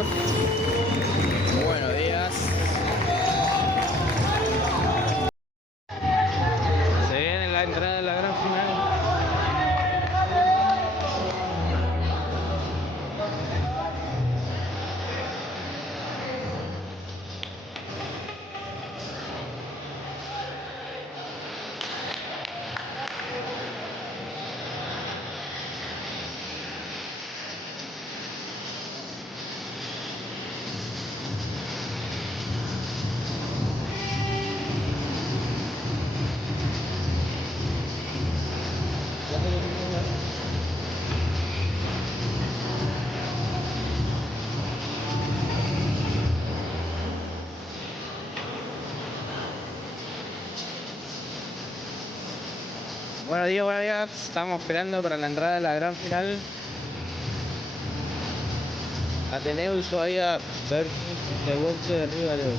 estamos. Buenos días. Se viene la entrada de la gran final. Buenos días, buenos días. Estamos esperando para la entrada de la gran final. Ateneo Ushuaia versus Deportes de Río Gallegos.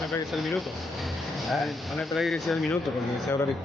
Van a esperar que sea el minuto. Van a esperar que sea el minuto porque se abre.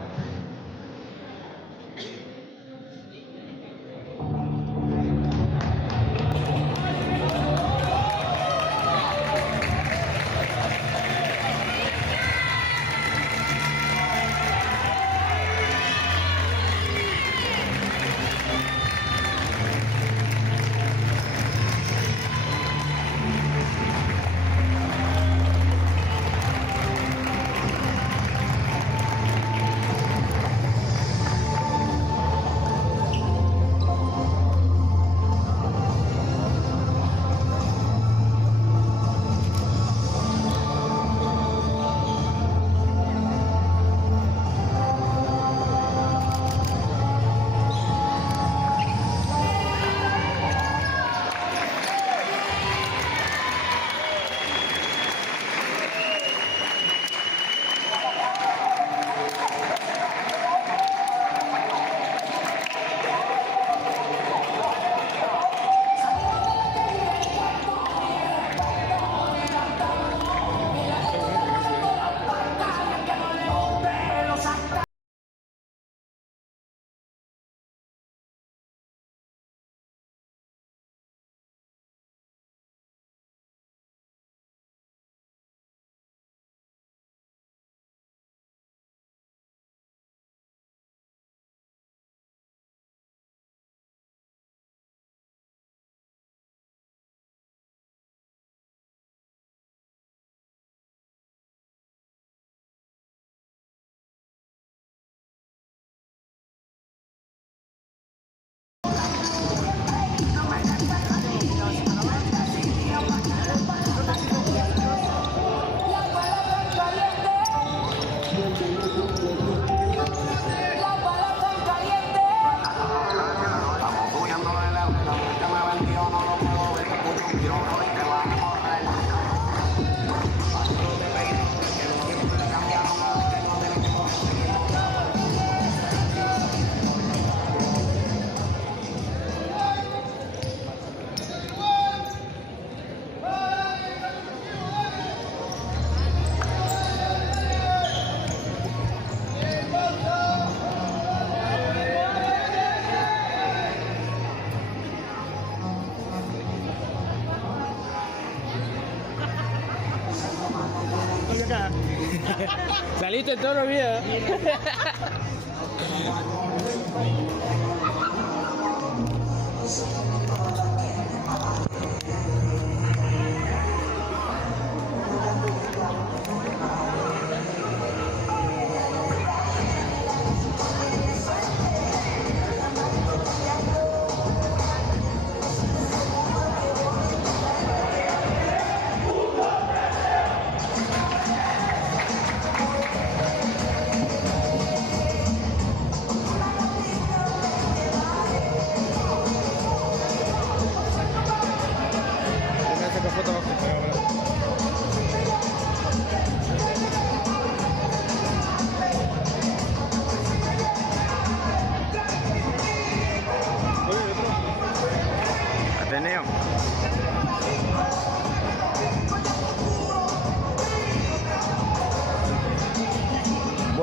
Saliste en todos los videos.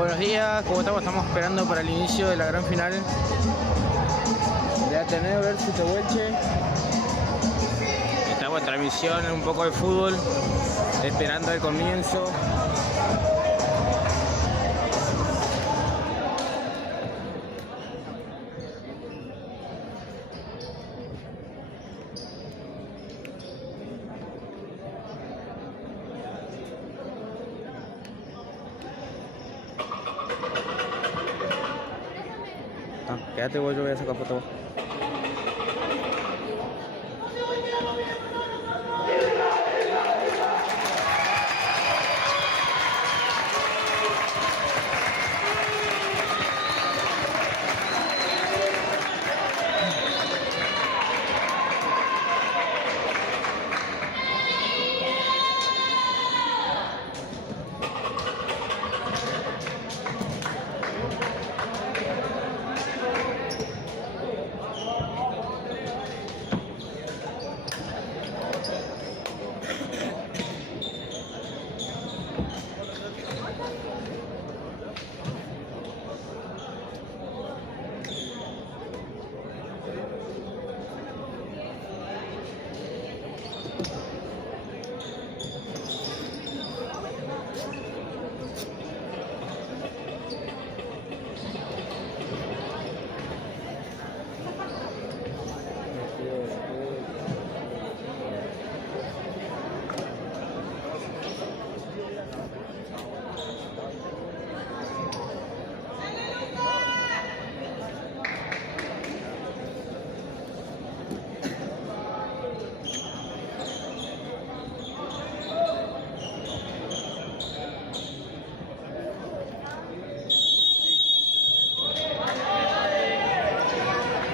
Buenos días, ¿cómo estamos? Estamos esperando para el inicio de la gran final de Ateneo versus Tehuelche. Estamos en transmisión, un poco de fútbol, esperando el comienzo. Quédate vos, yo voy a sacar foto.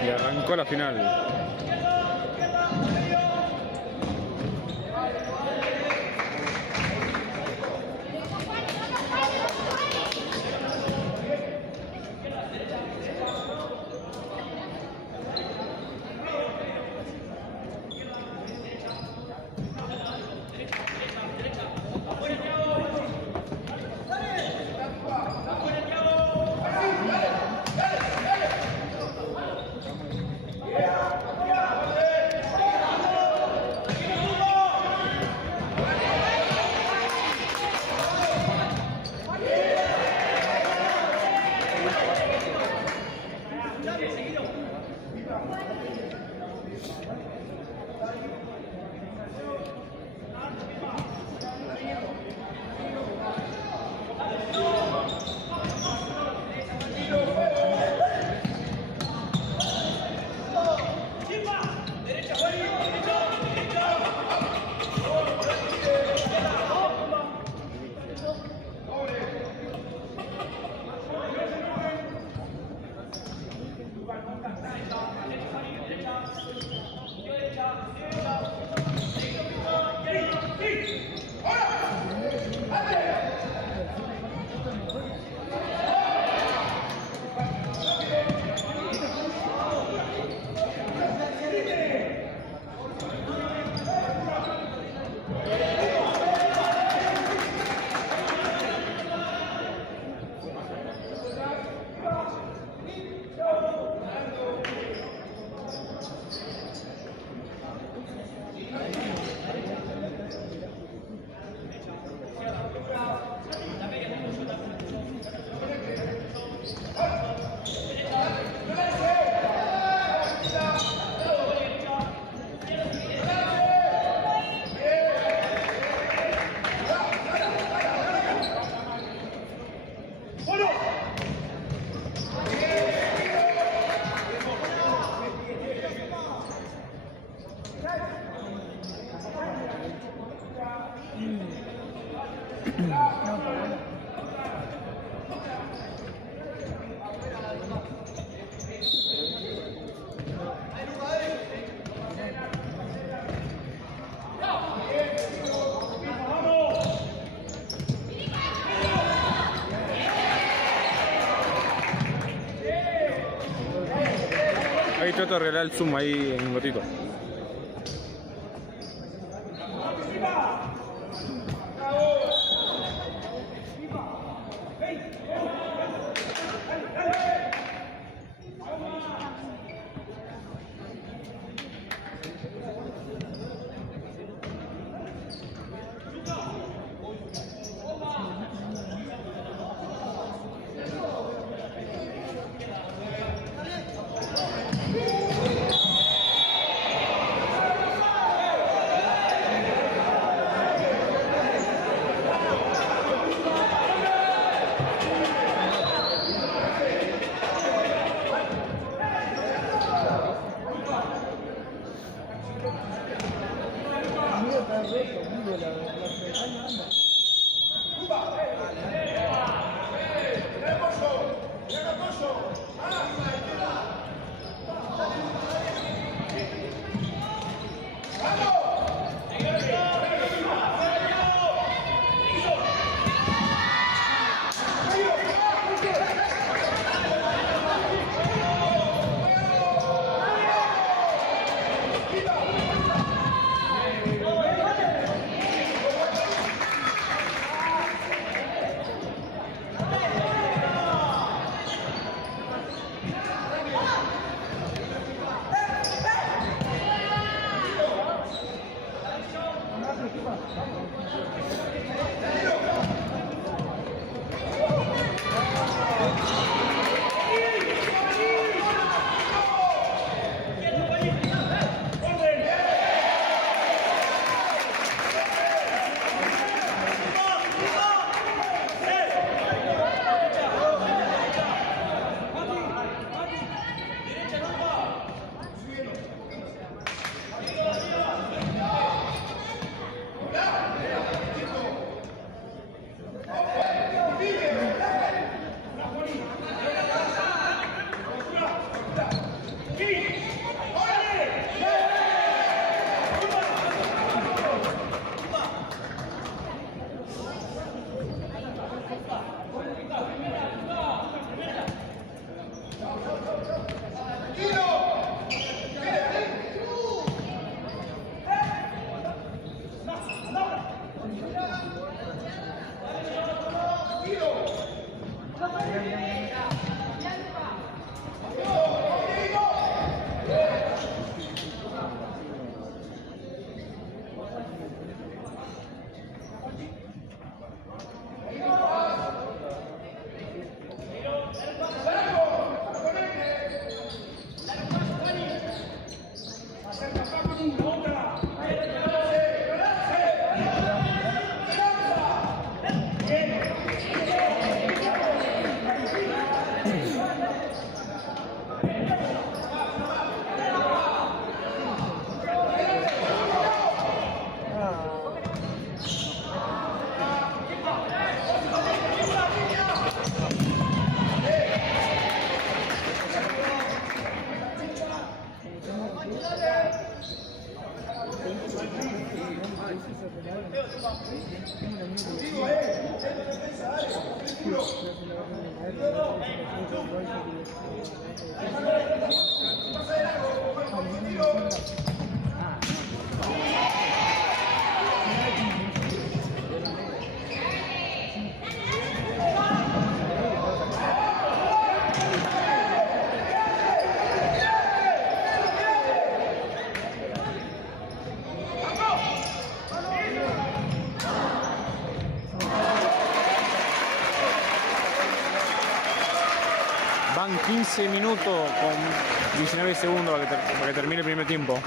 Y arrancó la final. Ahí trato de arreglar el zoom ahí en un ratito. ¡Hey! Van 15 minutos con 19 segundos para que termine el primer tiempo.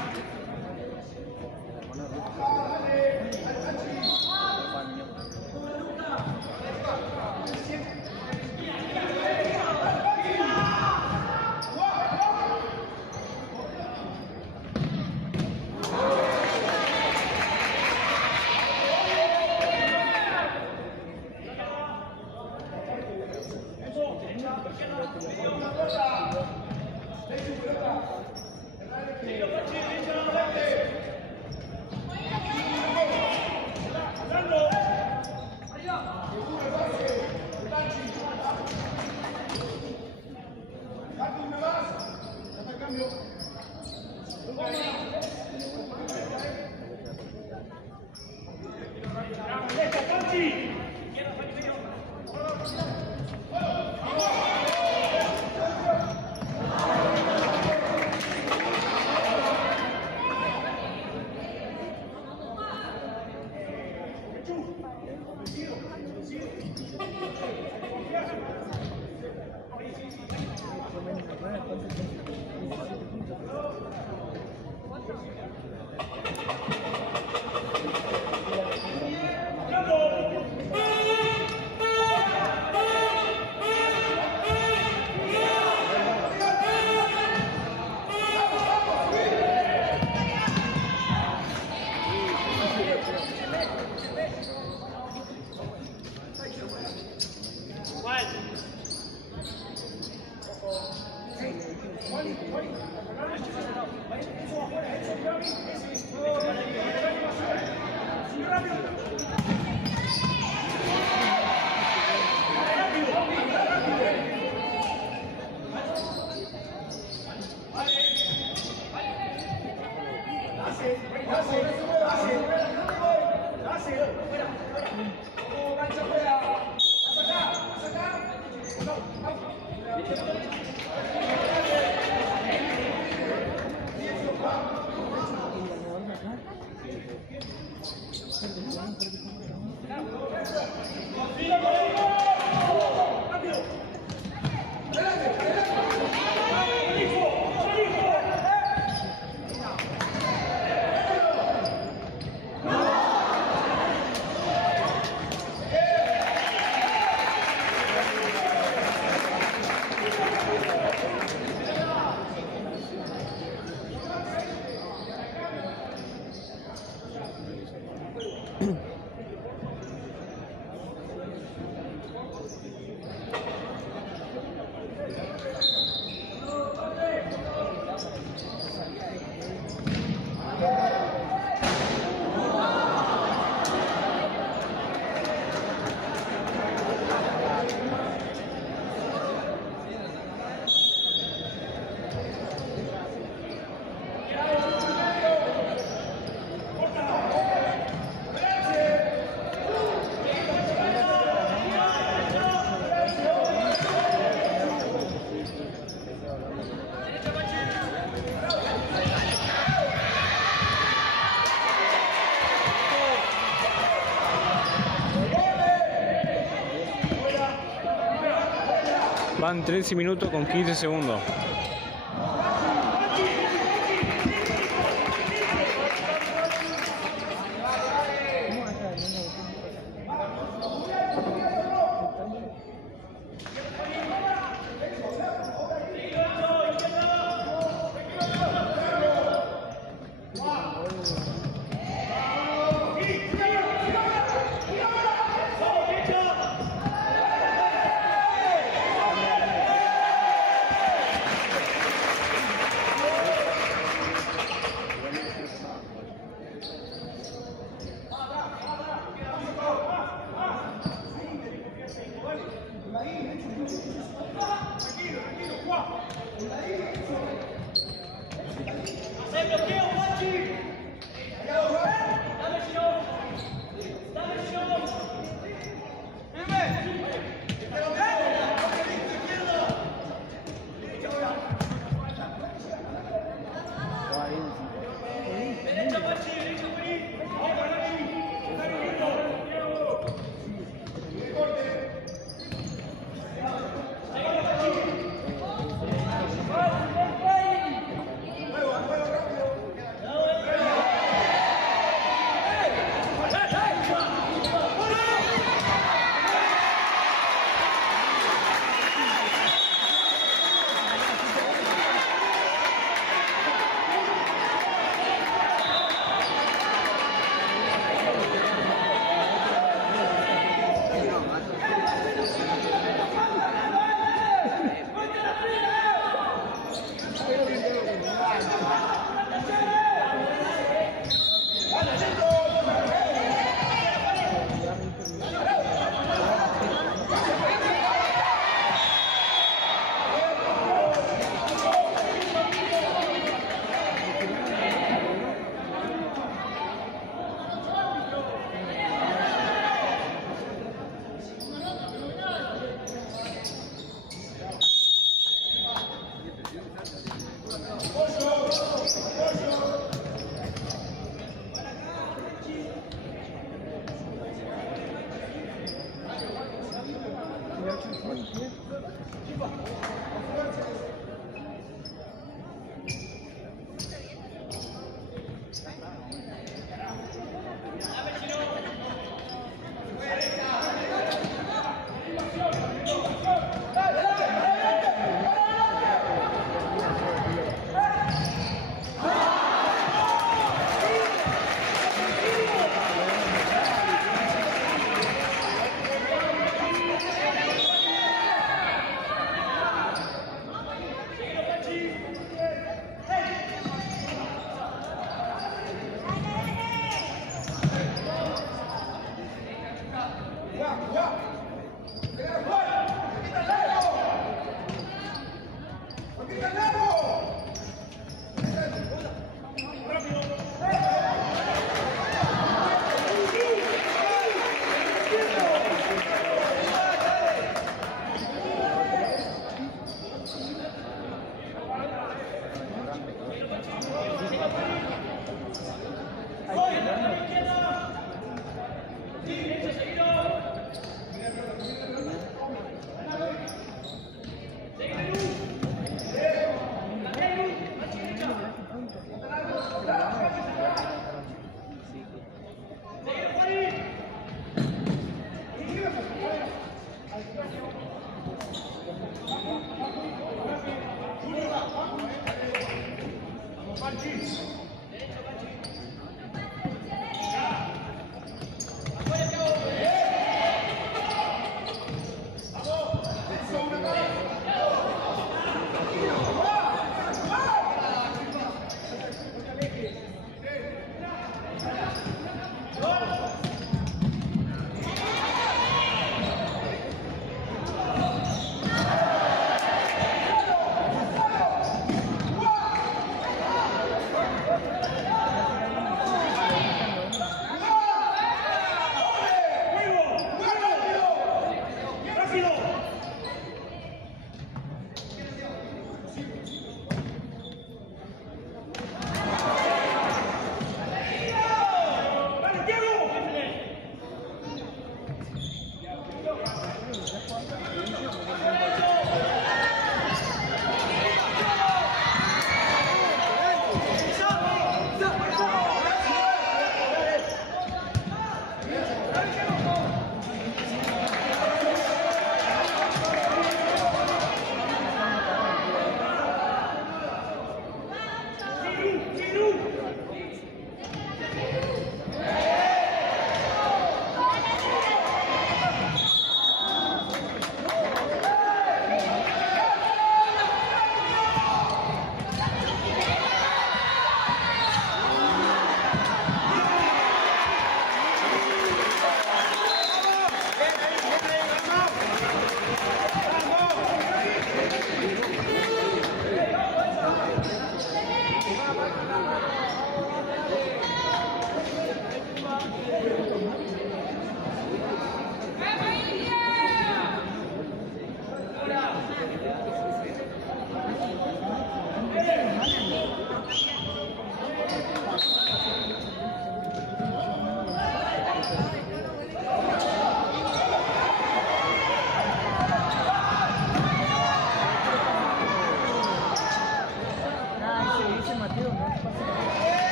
Van 13 minutos con 15 segundos.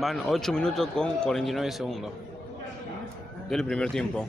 Van 8 minutos con 49 segundos del primer tiempo.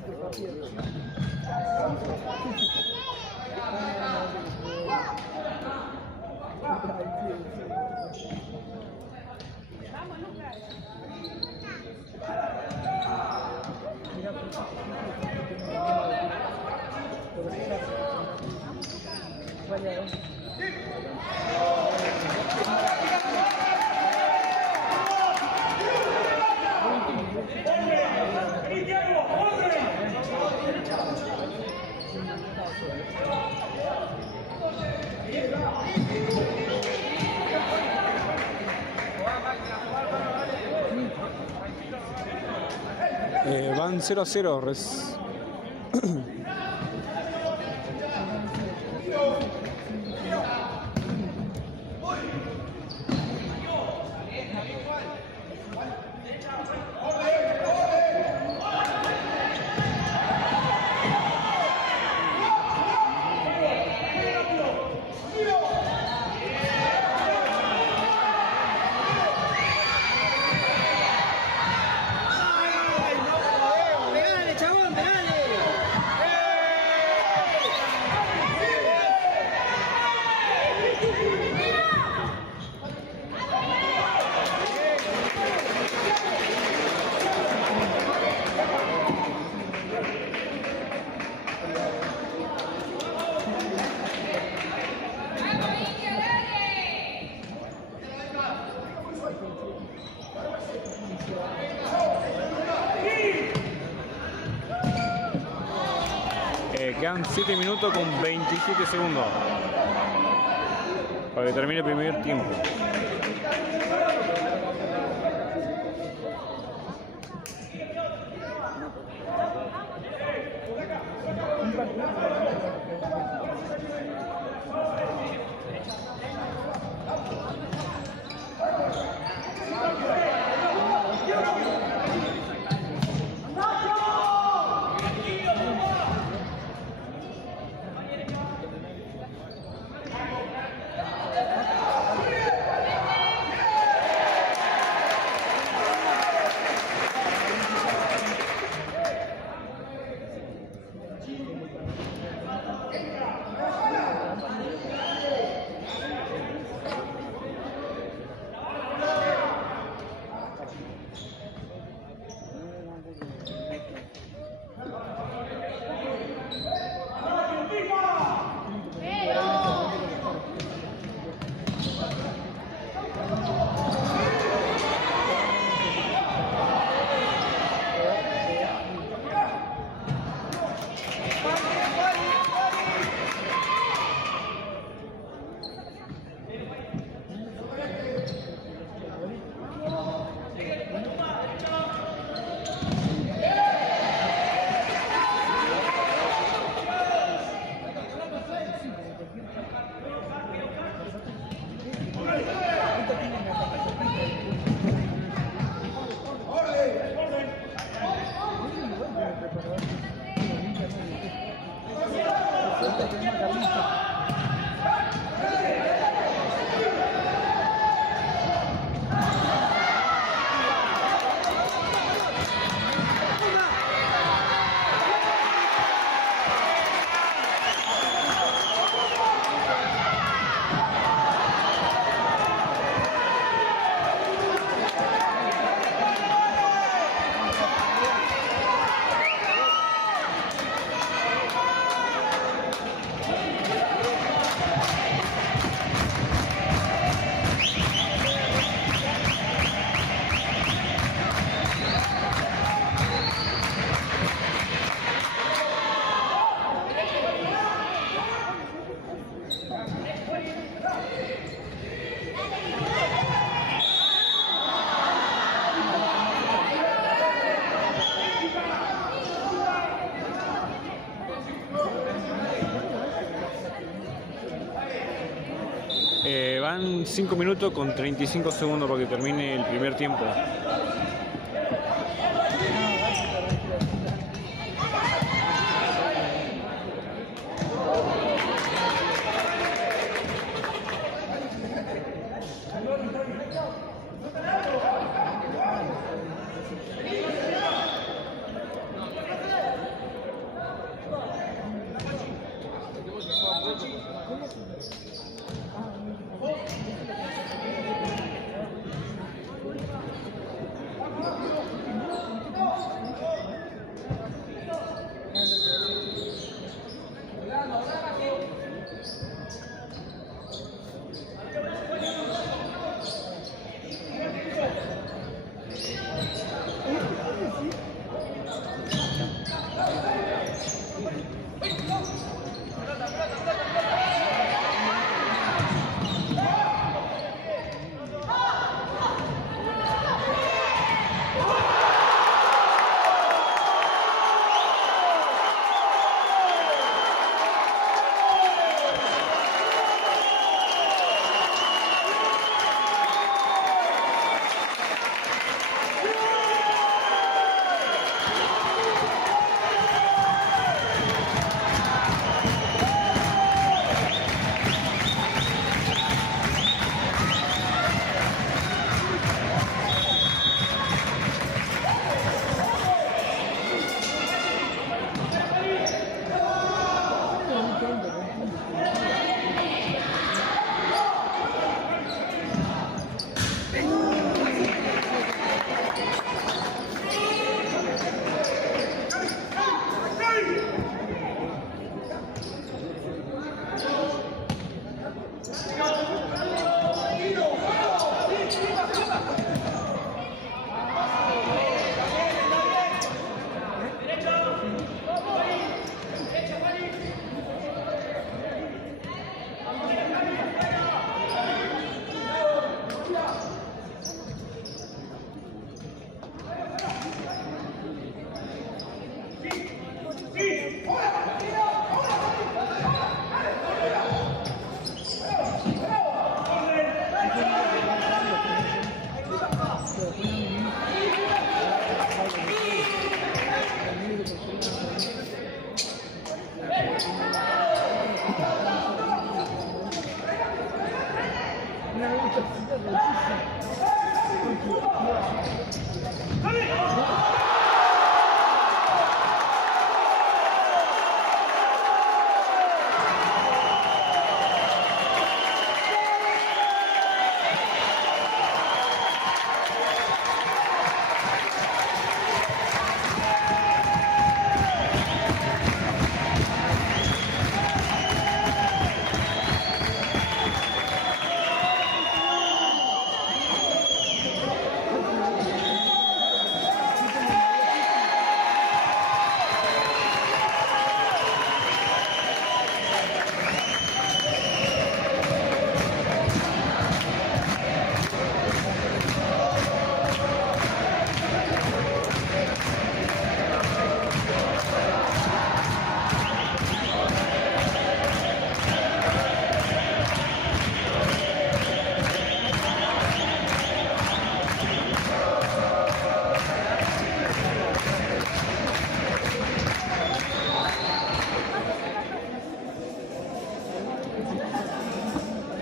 Van 0-0. Quedan 7 minutos con 27 segundos para que termine el primer tiempo. Van 5 minutos con 35 segundos para que termine el primer tiempo.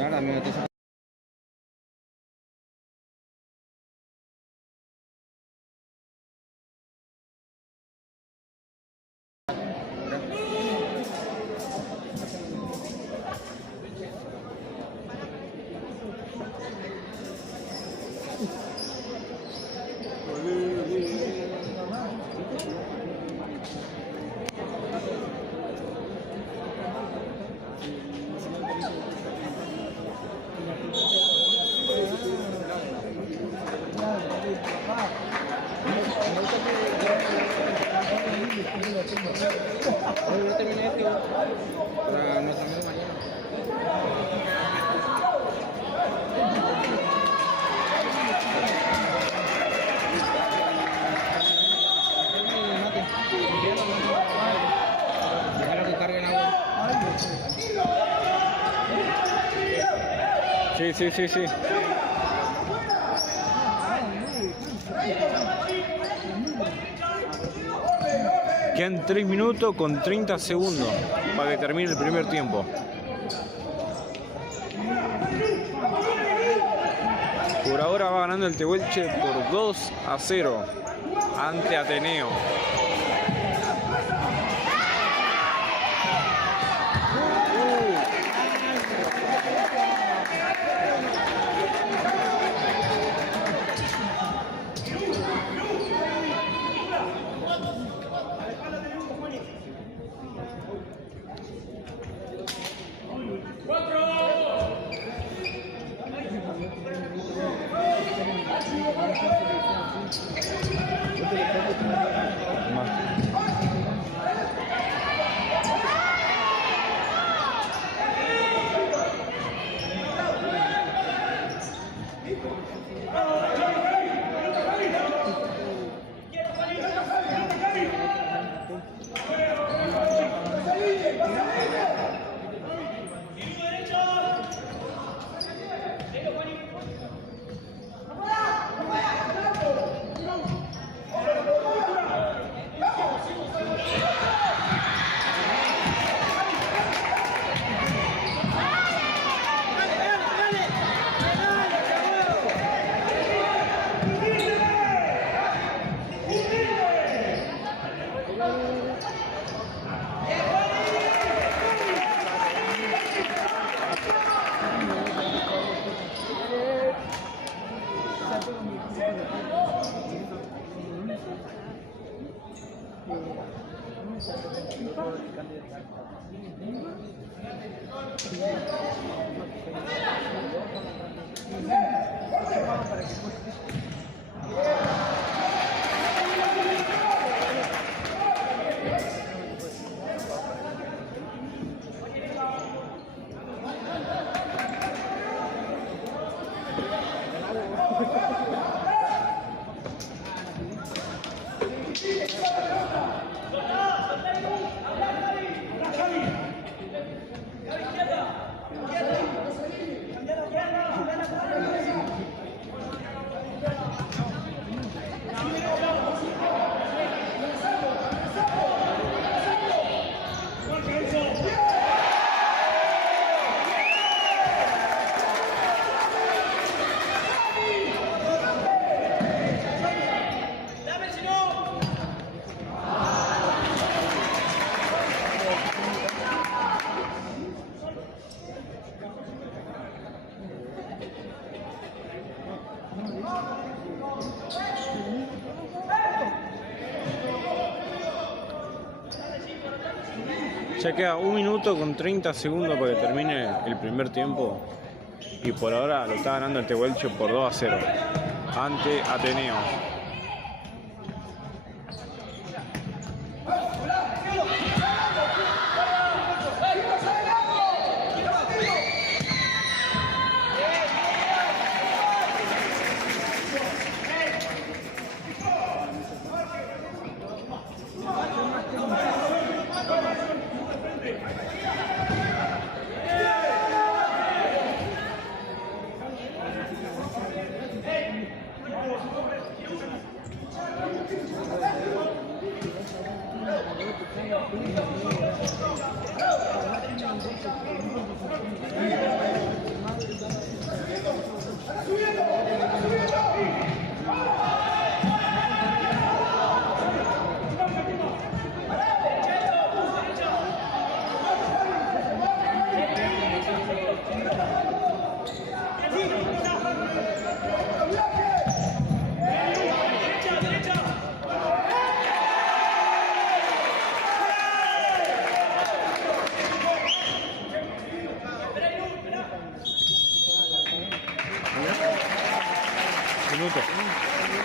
Ahora me metes. Para nuestra amiga mañana. Déjalo que cargue el agua. Sí. Quedan 3 minutos con 30 segundos para que termine el primer tiempo. Por ahora va ganando el Tehuelche por 2-0 ante Ateneo. Ya queda 1 minuto con 30 segundos para que termine el primer tiempo. Y por ahora lo está ganando el Tehuelche por 2-0 ante Ateneo.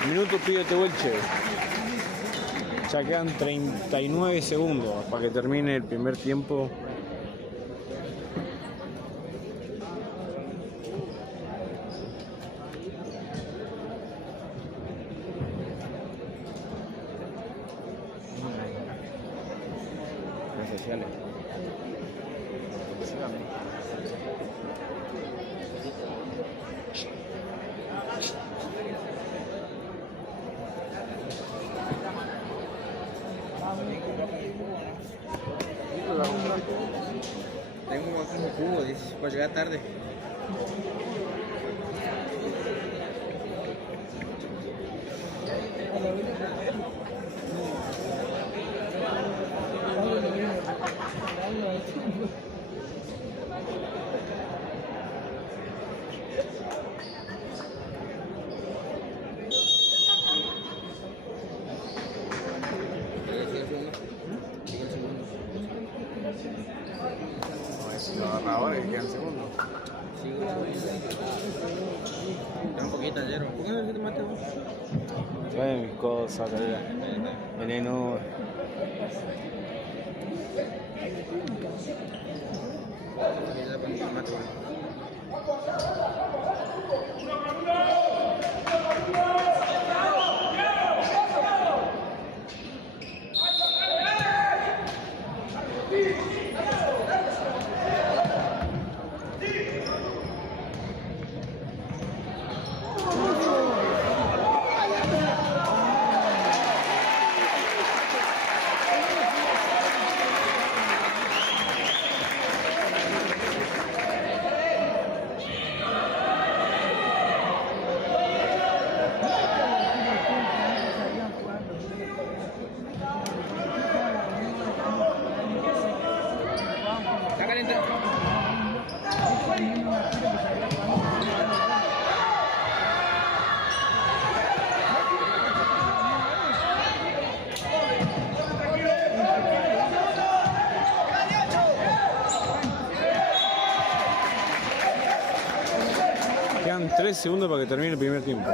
Minuto pide Tehuelche. Ya quedan 39 segundos para que termine el primer tiempo. Redes sociales. Tengo aquí un jugo, dice, para llegar tarde. Lo agarra ahora y queda en segundo. Sí, un poquito ayer. ¿Por qué no le tomaste vos? Trae mis cosas, veneno. Está caliente. Quedan 3 segundos para que termine el primer tiempo.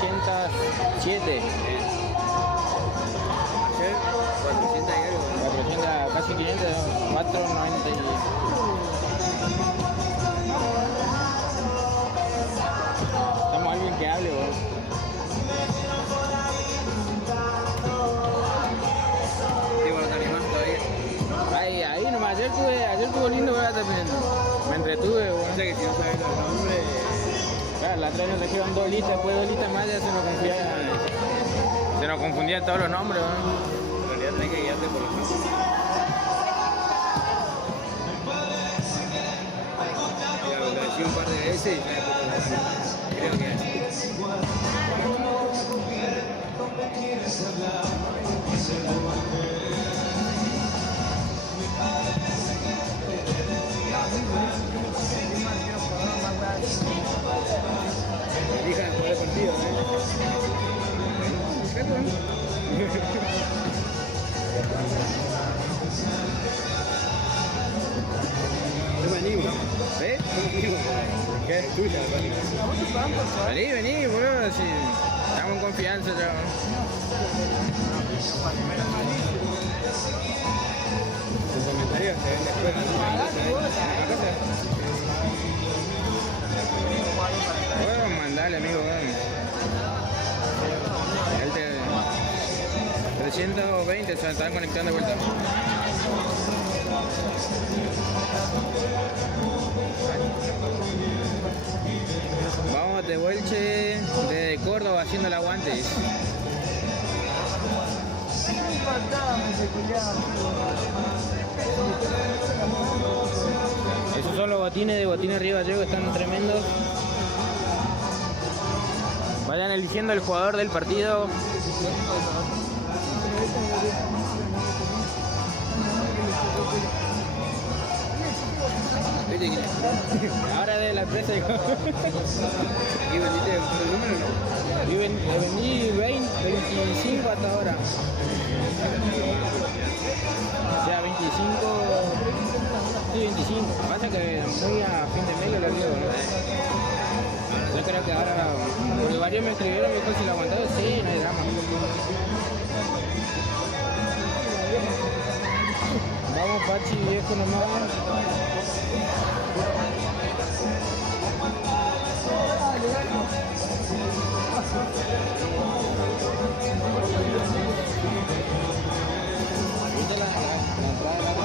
407. Ayer 400 y algo. 400, casi 500, 490 y... Estamos alguien que hable, vos. Sí, bueno, te animás todavía. Ahí nomás, ayer tuvo lindo, ¿verdad? También. Me entretuve, O vos. sea que si no sabes los nombres, Claro, la otra vez nos trajeron 2 listas, después 2 listas más ya se nos confundían todos los nombres, ¿no? en realidad tenés que guiarte por los nombres. Ya, lo decí un par de veces y ya después te lo decí. Creo que así. Elija el poder partido, No me animo. ¿Eh? No me animo. ¿Qué es tuya, Vení, boludo, si estamos en confianza ya. Tus comentarios se ven después. Bueno, mandale, amigo, bueno. Él te... 320, se están conectando de vuelta. Vamos de Huelche, desde Córdoba haciendo el aguante. Esos son los botines de Botines Río Gallego, están tremendos. Vayan eligiendo el jugador del partido. Ahora de la empresa, hijo. ¿Y vendiste el número no? Y vendí 25 hasta ahora. O sea, 25. Sí, 25. Pasa que muy a fin de mes lo digo, ¿no? Yo creo que ahora, porque varios me escribieron, me dijo si lo aguantaba, sí, no hay drama. Vamos, Pachi, viejo nomás. ¿Viste la entrada de la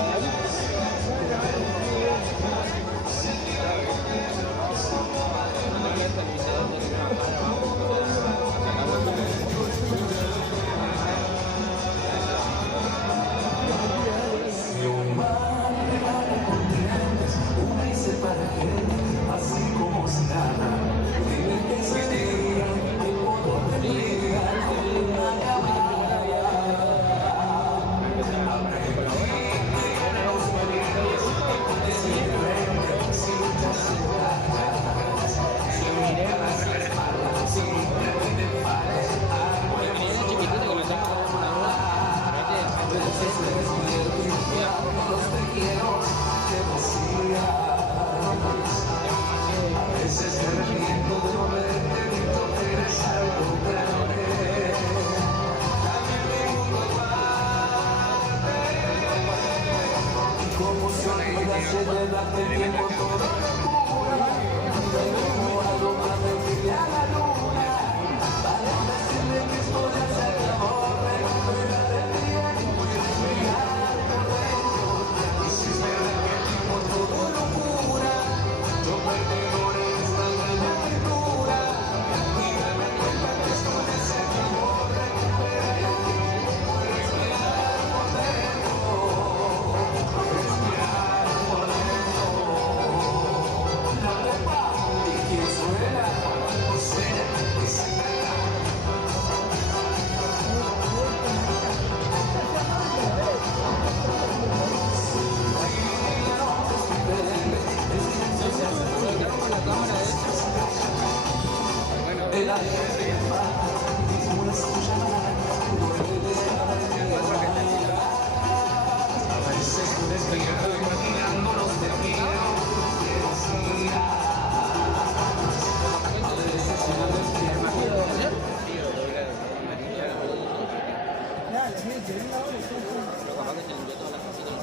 Pero capaz que se limpió todas las cositas.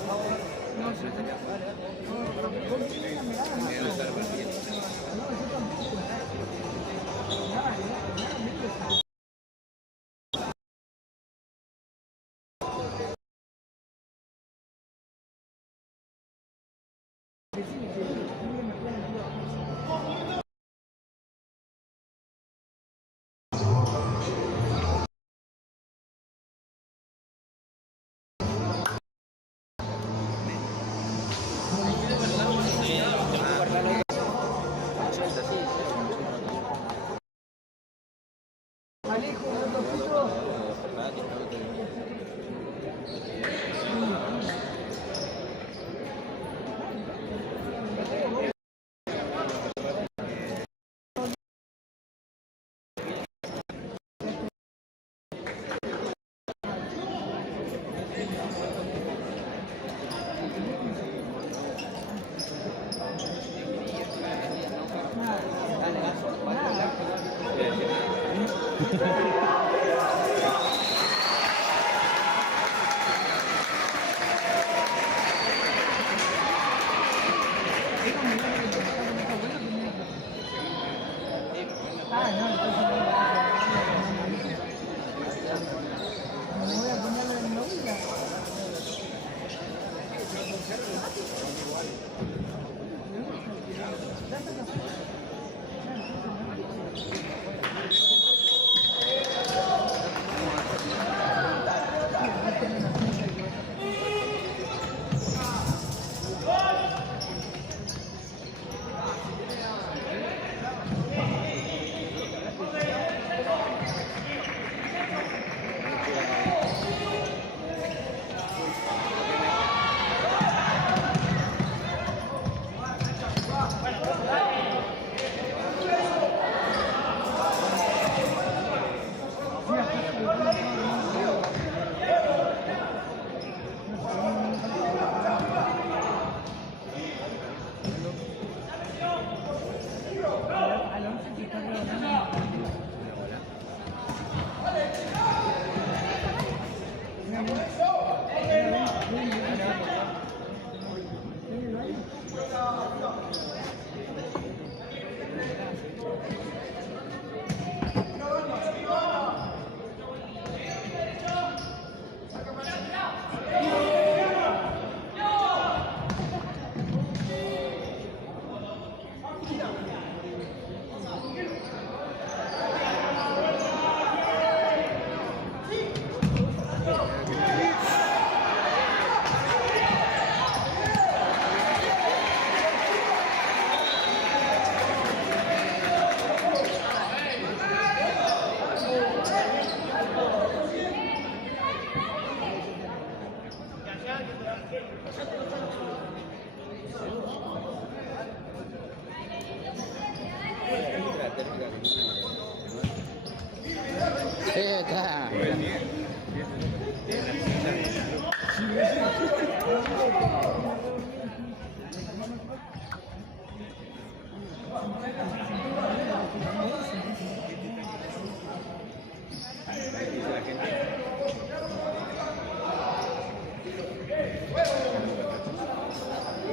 No, se tenía fuera. No estar partiendo. Está.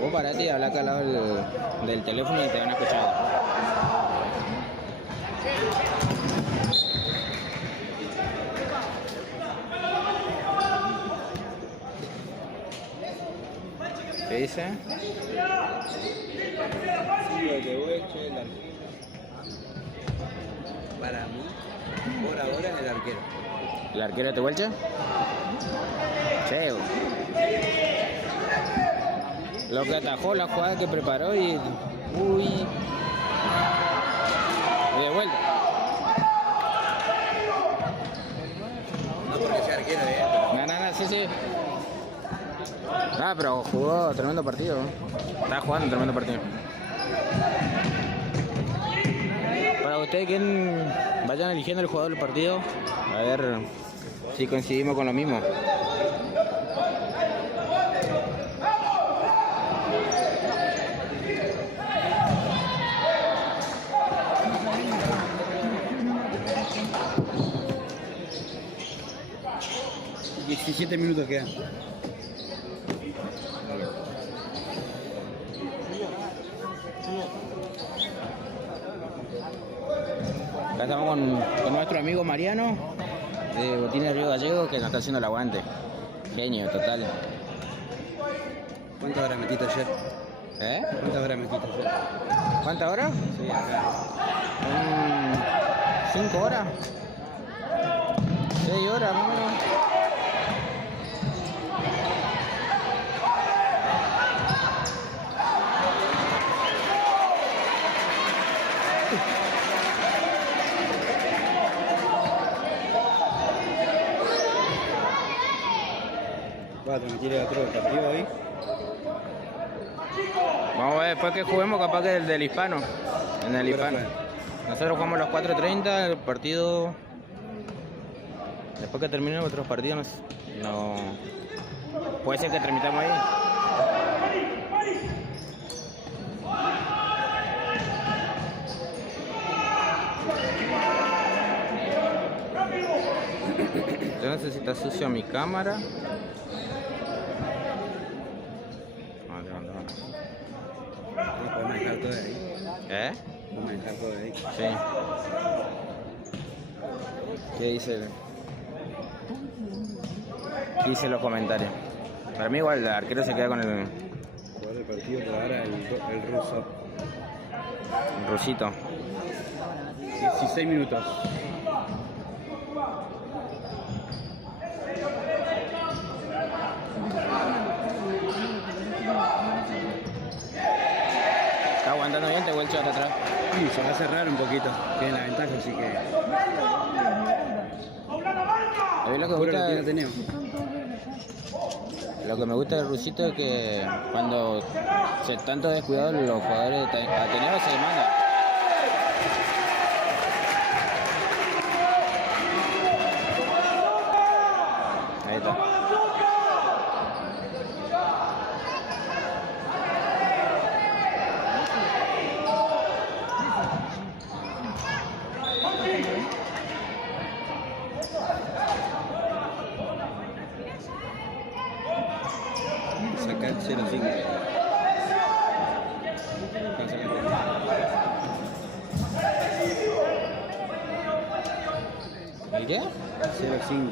Vos parate y habla acá al lado del teléfono y te van a escuchar. ¿Qué dice? Sí, el de Hueche, el arquero. Para mí, por ahora es el arquero. ¿El arquero de Tehuelche? Sí. Lo que atajó la jugada que preparó y... Uy. Y de vuelta. No porque sea arquero, No, sí, sí. Ah, pero jugó tremendo partido. Estaba jugando un tremendo partido. Para ustedes, ¿quién vayan eligiendo el jugador del partido? A ver si coincidimos con lo mismo. 17 minutos quedan. Acá estamos con nuestro amigo Mariano de Botines Río Gallego, que nos está haciendo el aguante. Genio, total. ¿Cuántas horas metiste ayer? ¿Eh? ¿Cuántas horas metiste ayer? ¿Cuántas horas? Sí, acá. 5 horas. 6 horas más o menos. ¿Vas a transmitir otro partido hoy? Vamos a ver, después que juguemos, capaz que el del hispano. En el hispano. Nosotros jugamos a las 4:30, el partido. Después que terminen otros partidos, no. Puede ser que terminemos ahí. Yo no sé si está sucio mi cámara. ¿Podemos dejar todo de ahí? ¿Eh? ¿Podemos dejar todo de ahí? Sí. ¿Qué dice? ¿Qué dice los comentarios? Para mí igual el arquero se queda con el Jugador del partido por ahora el ruso. rusito. 16 minutos. Está aguantando bien, te vuelve hasta atrás. Sí, se va a cerrar un poquito. Tiene la ventaja, así que. A mí lo que me Puro gusta, lo tiene Ateneo. lo que me gusta del rusito es que cuando se tanto descuidado los jugadores de Ateneo se demandan. Ahí está. Saca el 0-5. ¿Y qué? 0-5.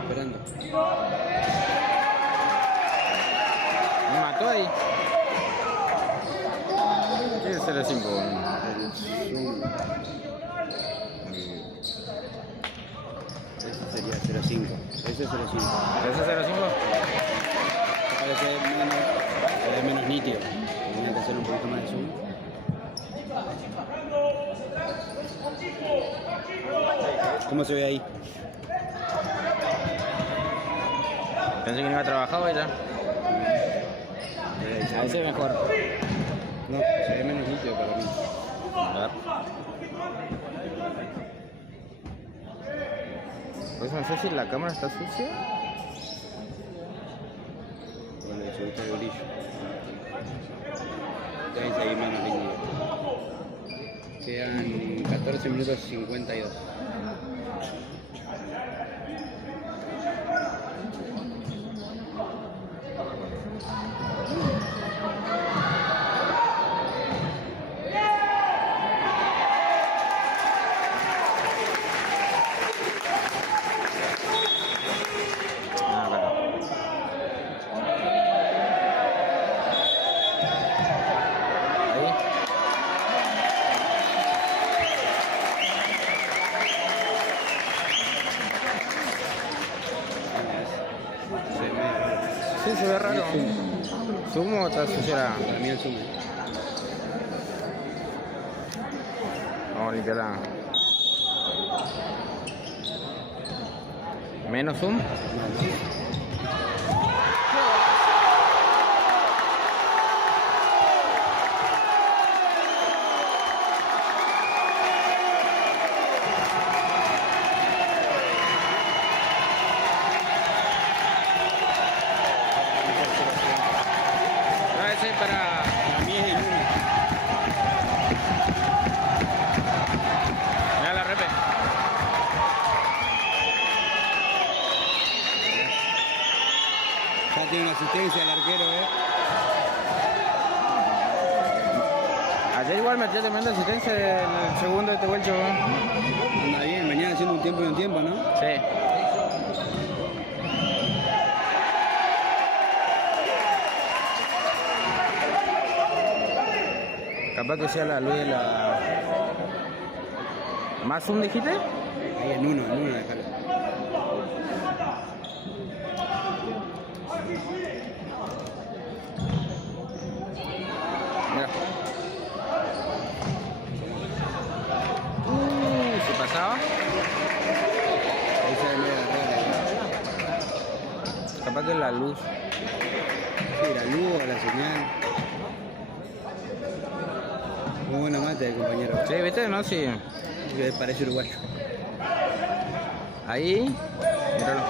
Esperando. Me mató ahí. ¿Qué es el 0-5? El zoom. Ese sería 0-5. Ese es 0-5. ¿Ese 0-5? Parece menos nítido. Tiene que hacer un poquito más de zoom. ¿Cómo se ve ahí? Pensé que no iba a trabajar hoy ya. A ese mejor. No, se ve menos nítido para mí. A ver. Pues no sé si la cámara está sucia. Bueno, le subiste el brillo. Deben seguir menos nítido. Quedan 14 minutos 52. Sí, se ve raro. ¿Sumo o está sucia? Para mí el zoom. Vamos a limpiarla. ¿Menos zoom? ya te mando asistencia del segundo de este vuelcho. Anda bien, mañana haciendo un tiempo y un tiempo, ¿no? Sí. Capaz que sea la luz de la... ¿Más un dijiste? Ahí en uno, déjalo. Mira. ¿Se pasaba? Ahí se ve la regla. Capaz que la luz. Sí, la luz, la señal. Muy buena mate, compañero. Sí, ¿viste? No, sí. Que parece uruguayo. Ahí. Míralo.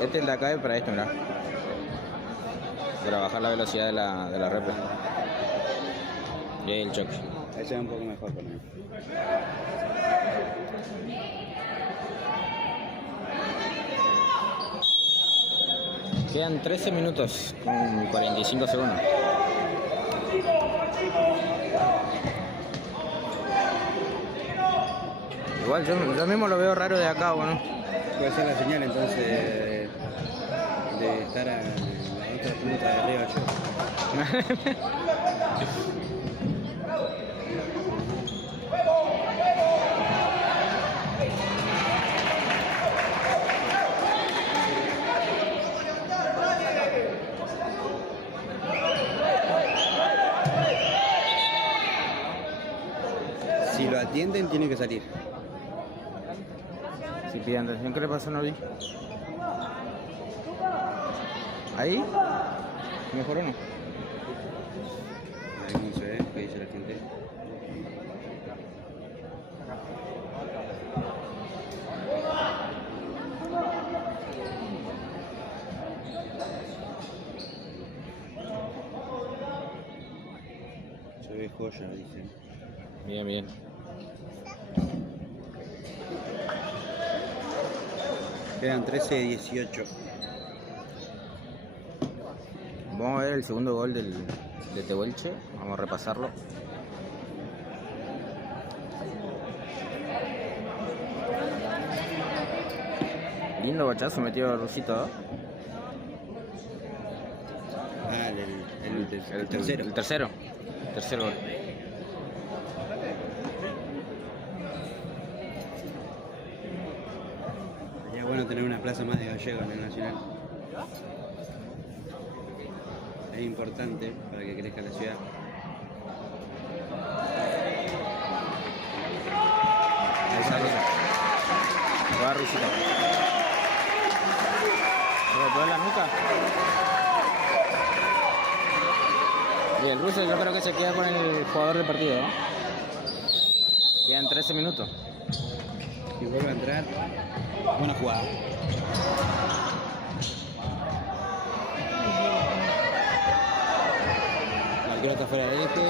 Este es de acá para esto, mirá. Para bajar la velocidad de la repre. Y ahí el choque. Ahí se ve un poco mejor con él. Quedan 13 minutos con 45 segundos. Igual yo mismo lo veo raro de acá, bueno. Puede ser la señal entonces de estar a la otra punta de Río 8. Si lo atienden, tiene que salir. Si piden atención, ¿qué le pasó a Nordi? ¿Ahí? ¿Mejor o no? Ahí no se ve, ¿qué dice la gente? Se ve joya, dicen. Bien, bien. Quedan 13-18. Vamos a ver el segundo gol de Tehuelche. Vamos a repasarlo. Lindo bachazo metió Rusito, ¿eh? Ah, el tercero. El tercero gol. Sería bueno tener una plaza más de Gallego en el Nacional. Es importante para que crezca la ciudad. Ahí sale. Va Rusito. ¿Le pegó en la nuca? Y el ruso yo creo que se queda con el jugador del partido, ¿no? Quedan 13 minutos. Si vuelve a entrar, buena jugada. La arquero está fuera de este.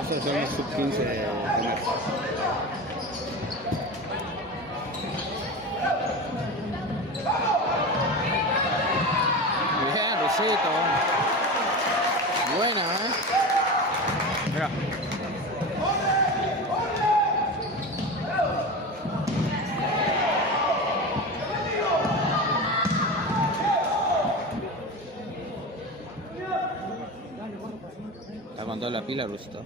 Esos son los sub-15 de Comercio. Bien, Rusito. Buena, Mira. Está con toda la pila, Rusito.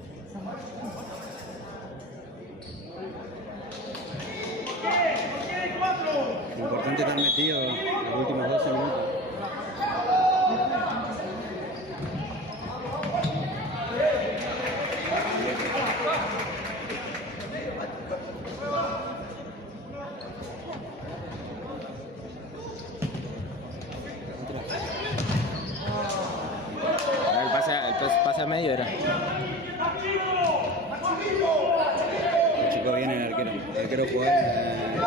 Lo importante es estar metido los últimos 12 minutos. El pase a medio era. El chico viene el arquero. El arquero jugó en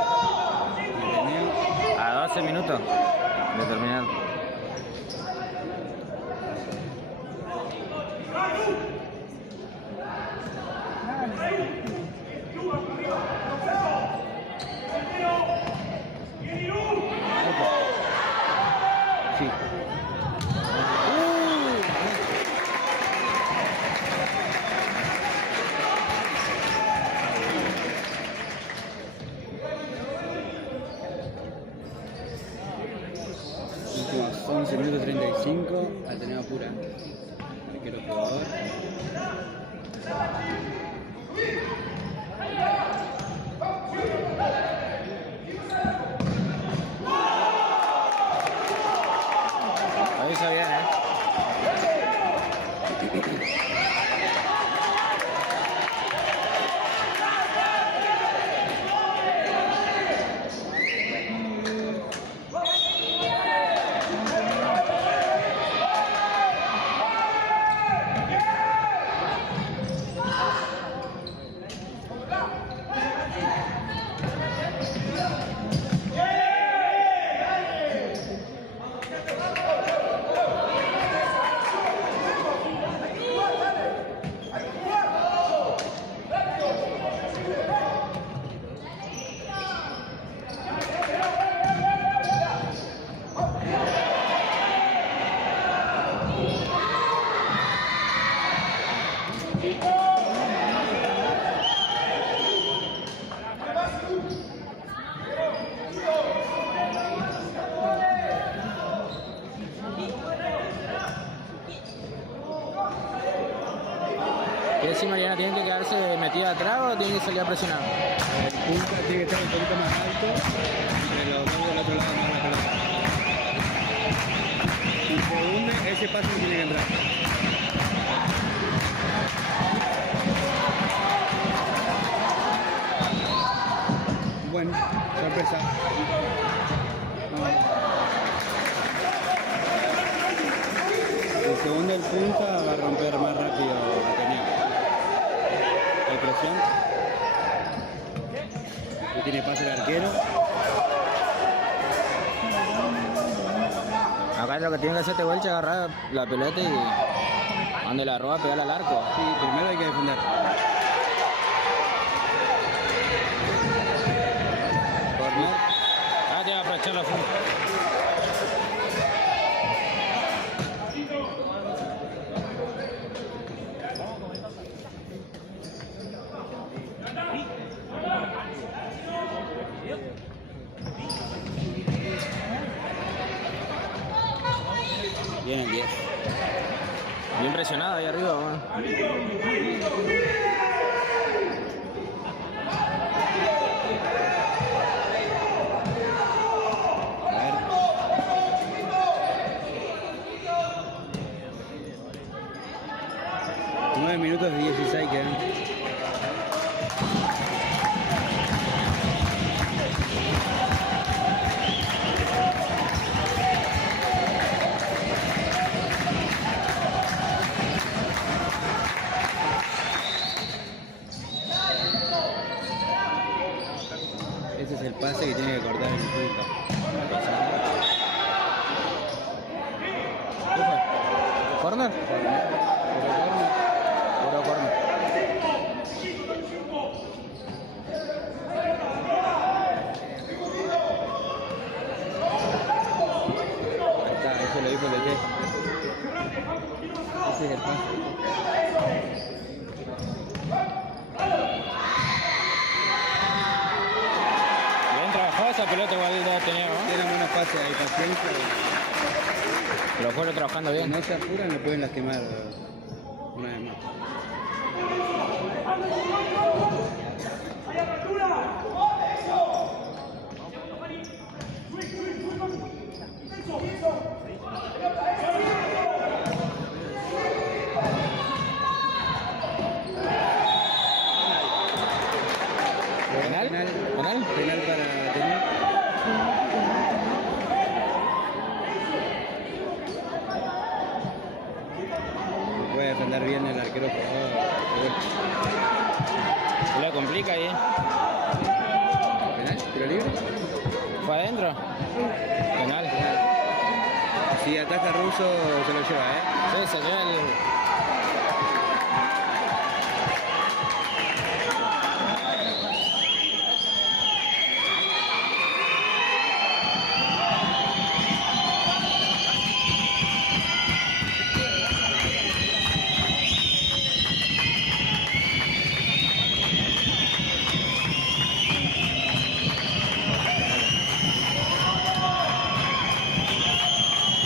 a 12 minutos de terminar. Sí. Últimos 11 minutos 35, Ateneo Pura. Arquero jugador. Avisa bien, ¿Qué decir, Mariana? ¿Tiene que quedarse metida atrás o tiene que salir a presionar? El punta tiene que estar un poquito más alto entre los dos del otro lado más la pelota. Y se hunde, ese pase tiene que entrar. Bueno, sorpresa. El segundo el punta va a romper más rápido Ateneo. Hay presión. No tiene pase el arquero. Acá lo que tiene que hacer este Welche es agarrar la pelota y donde la roba pegarla al arco. Sí, primero hay que defender. Corner. Ah, te va a aprovechar la funda. Bien el 10. Bien presionado ahí arriba, man. A ver. Nueve minutos y 16 quedan. Ese es el pase que tiene que cortar el punta. ¿Qué fue? ¿Corner? Puro corner. Ahí está, eso lo dijo el DT. Ese es el pase. Bien trabajado esa pelota, igual tenía, ¿no? Tienen buenos pases, hay paciencia. Lo fueron trabajando Si bien. no se apuran, lo pueden lastimar una vez más. ¿Penal? Penal. ¿Penal? Penal para Temuco. Puede defender bien el arquero por Se lo complica ahí. ¿Penal? ¿Tiro libre? ¿Fue adentro? Penal. Si ataca Russo se lo lleva, Sí, se lleva el...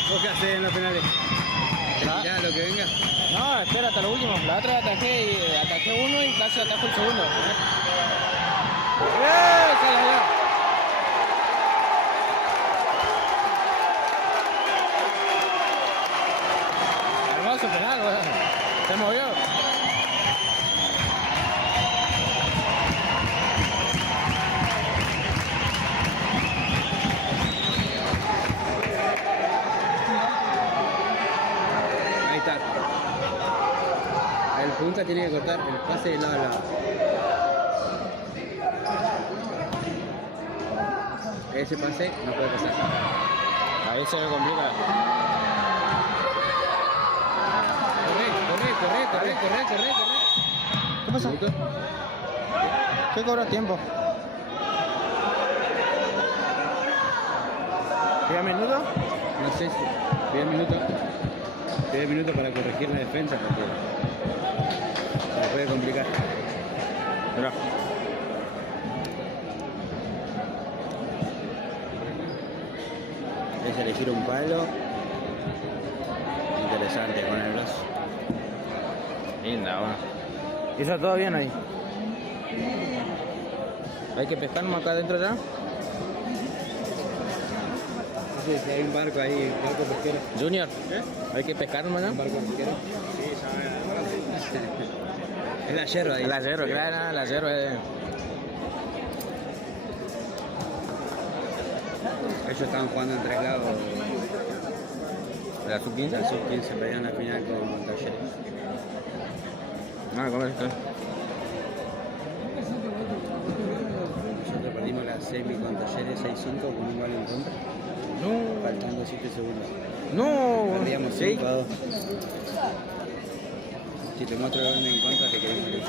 ¿Vos qué haces en los penales? ¿Ah? Ya, lo que venga. No, espera hasta lo último. La otra ataqué uno y casi atajo el segundo. ¡Se la dio! Hermoso penal, weón. Se movió. Ahí está. El punta tiene que cortar el pase de lado a lado. Ese pase no puede pasar. Ahí se me complica. Corre. ¿Qué pasa? Minuto. ¿Qué cobra tiempo? ¿10 minutos? No sé si 10 minutos para corregir la defensa porque se le puede complicar. Mirá. Es elegir un palo. Interesante con el brazo. Linda, bueno. Hizo todo bien ahí. Hay que pescarnos acá adentro ya. Sí, si hay un barco ahí, barco pesquero. Junior, hay que pescarnos ya. ¿Un barco pesquero? Sí, es la yerba ahí. El acero, claro, el acero es... Ellos estaban jugando en 3 lados. ¿La sub-15? La sub-15 perdieron la final con Talleres. Ah, ¿cómo está? Nosotros perdimos la semi con Talleres 6-5 con un gol en contra. No, Faltando 7 segundos. no. Perdíamos Sí. 5-2. Si te muestro el gol en contra te querés morir.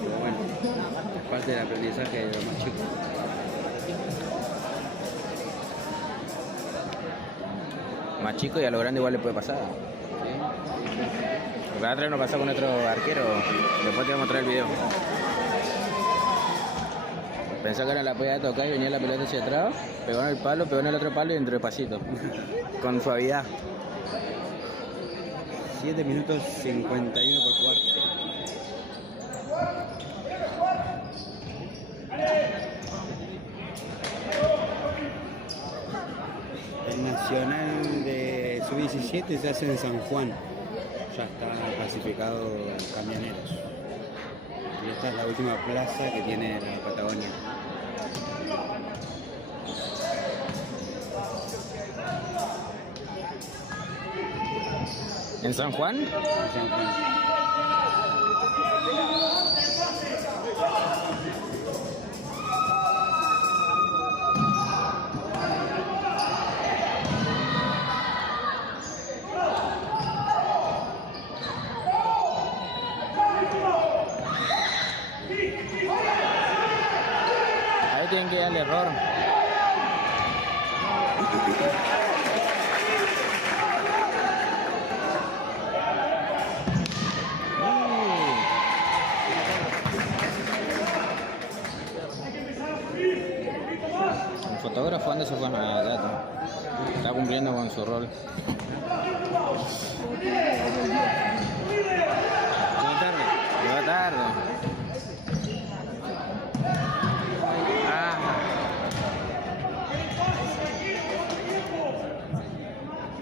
Pero bueno, es parte del aprendizaje de los más chicos. Más chico y a lo grande igual le puede pasar. La otra vez nos pasó con otro arquero. Después te voy a mostrar el video. Pensó que era la podía tocar y venía la pelota hacia atrás. Pegó en el palo, pegó en el otro palo y entró despacito. Con suavidad. 7 minutos 51 por cuarto. El Nacional de Sub-17 se hace en San Juan. Ya está clasificado Camioneros. Y esta es la última plaza que tiene la Patagonia. ¿En San Juan? En San Juan. Ahí tienen que ir al error. El fotógrafo anda se fue a gato. Está cumpliendo con su rol. Llegó tarde.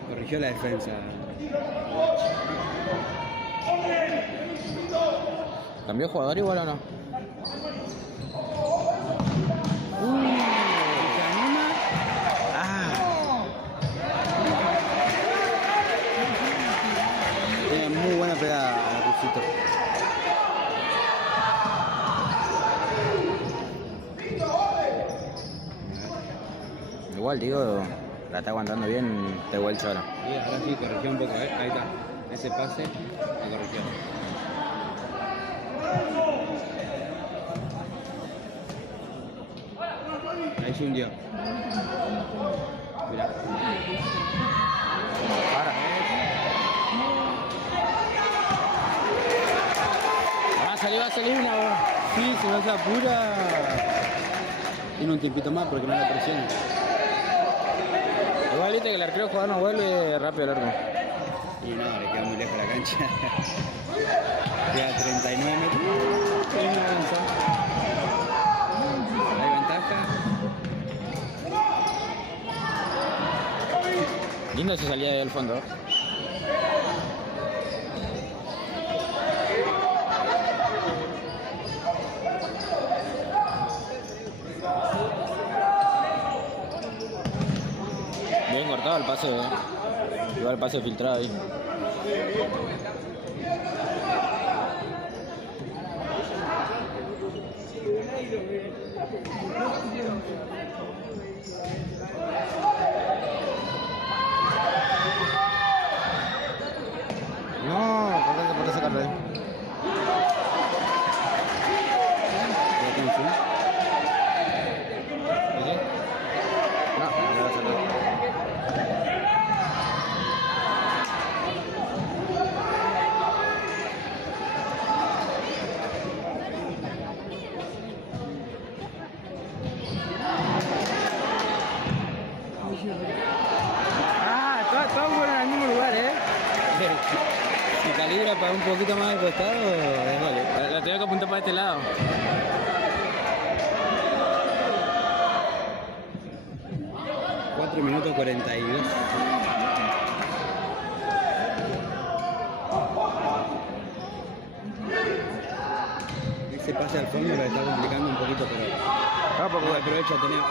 Corrigió la defensa. ¿Cambió jugador igual o no? igual, digo, la está aguantando bien Tehuelche ahora. Y ahora sí, corrigió un poco, ahí está. Ese pase lo corrigió. Ahí se hundió. Mirá. Va a salir una. Sí, se va a hacer apura. Tiene un tiempito más porque no la presiona. Igual viste que el arquero jugador no vuelve rápido al arco. Y no, le queda muy lejos la cancha. Queda 39 metros. Hay ventaja. Lindo se salía ahí al fondo. Bien cortado el pase, igual el pase filtrado ahí. No, por sacarlo ahí. Todos fueron al mismo lugar, Si calibra para un poquito más al costado, es vale. La tengo que apuntar para este lado. Minutos 42. Ese pase al fondo lo está complicando un poquito, pero porque aprovecha a tener.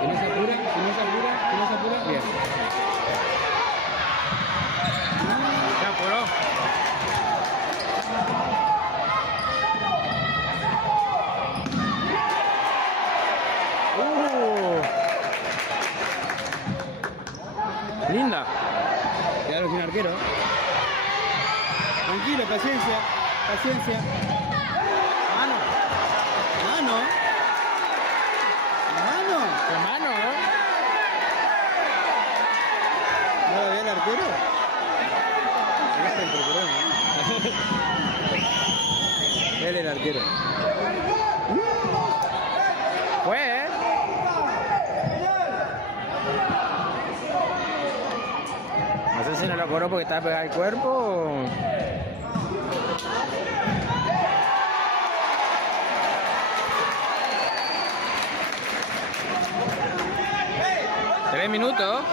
Si no se apura, bien. Se apuró. Linda. Quedaron sin arquero. Tranquilo, paciencia. Mano. ¿No lo ve el arquero? Acá está el procurón, Él el arquero. Fue, No sé si no lo cobró porque estaba pegado al cuerpo o... 3 minutos.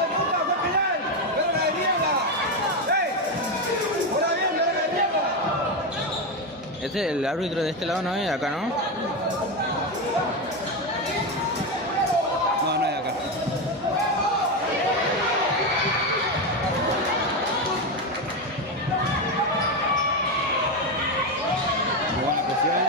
Este es el árbitro de este lado, ¿no es? Acá, ¿no? No es acá. Buena presión.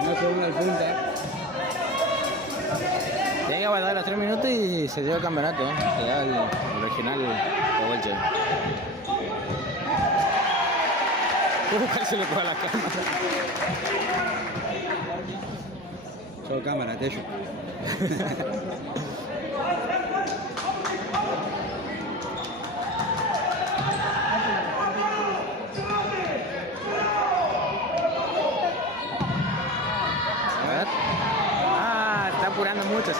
No se une al punta. Tiene que aguardar los 3 minutos y se dio el campeonato. Se da el regional de Welche. Se le coge la cámara. Solo cámara, Tello. Está apurando mucho,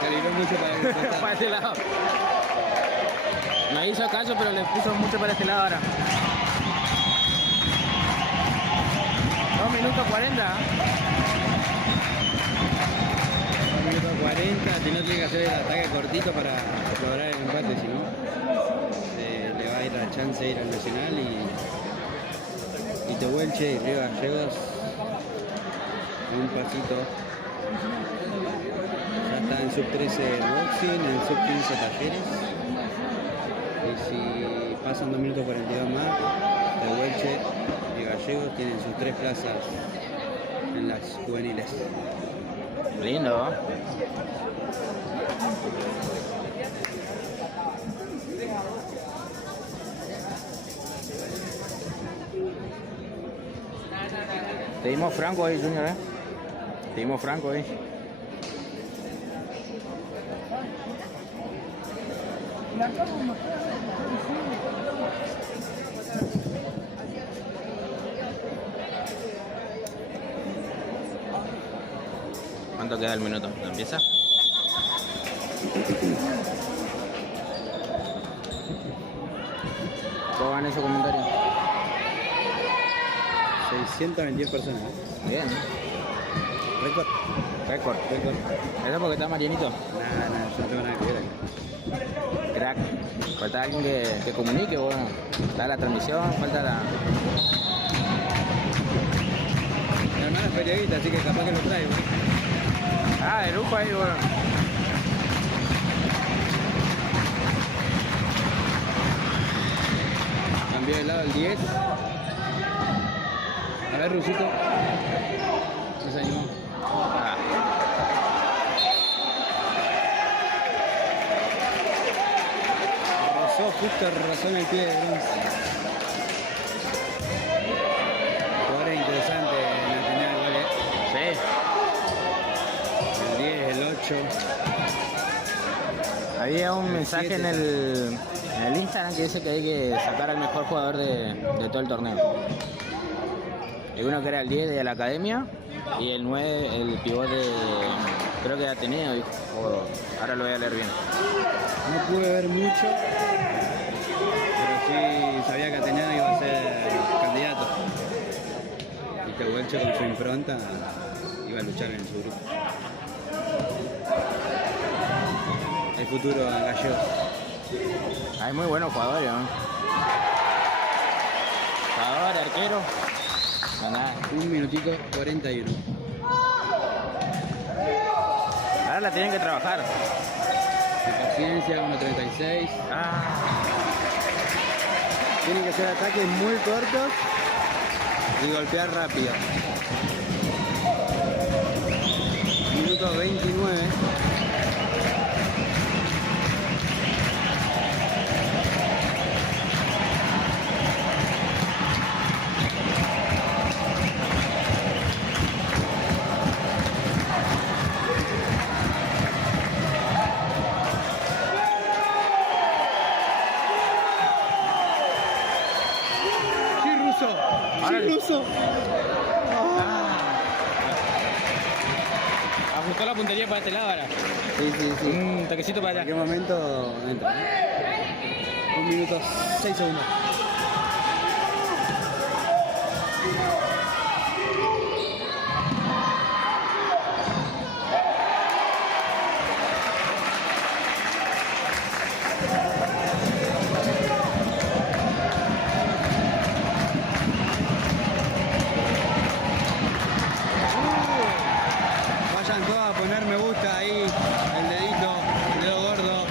Calibró mucho para para este lado. No hizo caso, pero le puso mucho para este lado ahora. 2 minutos 40. 2 minutos 40, si no tiene que hacer el ataque cortito para lograr el empate, si no le va a ir la chance de ir al Nacional y Tehuelche y Río Gallegos un pasito Ya está en sub 13 boxing, en sub 15 talleres. Y si pasan 2 minutos 42 más, Tehuelche y Gallegos tienen sus 3 plazas en las juveniles. Lindo. Te dimos franco ahí, Junior, Te dimos franco ahí. ¿Cuánto queda el minuto? ¿Empieza? ¿Cómo van esos comentarios? 622 personas. Bien. Récord. Récord. ¿Eso porque está Marianito? Nada, yo no tengo nada que ver acá. Crack. Falta alguien que comunique, bueno. Está la transmisión, falta la... Mi hermana es periodista, así que capaz que lo traigo. Ah, de lujo ahí, bueno. Cambió de lado el 10. A ver, Rusito. No se animó. Ah. Justo rozó en el pie de bronce. Jugadores interesantes en la final, ¿vale? Sí. El 10, el 8. Había un El mensaje 7. en el Instagram que dice que hay que sacar al mejor jugador de todo el torneo. Y uno que era el 10 de la academia y el 9, el pivot de... creo que de Ateneo, dijo. Ahora lo voy a leer bien. No pude ver mucho, pero sí sabía que Ateneo iba a ser candidato. Y Tehuelche con su impronta iba a luchar en su grupo. El futuro en Gallegos. Hay muy buenos jugadores, ¿no? Jugador, arquero. No, nada. 1 minutito 41. Ahora la tienen que trabajar. Paciencia, 1.36. Ah, Tienen que hacer ataques muy cortos y golpear rápido. Minuto 29. Ruso. ajustó la puntería para este lado ahora. Sí. Un toquecito para ¿En allá. qué momento entra? 1 minuto 6 segundos. Vayan todos a poner me gusta ahí, el dedito, el dedo gordo.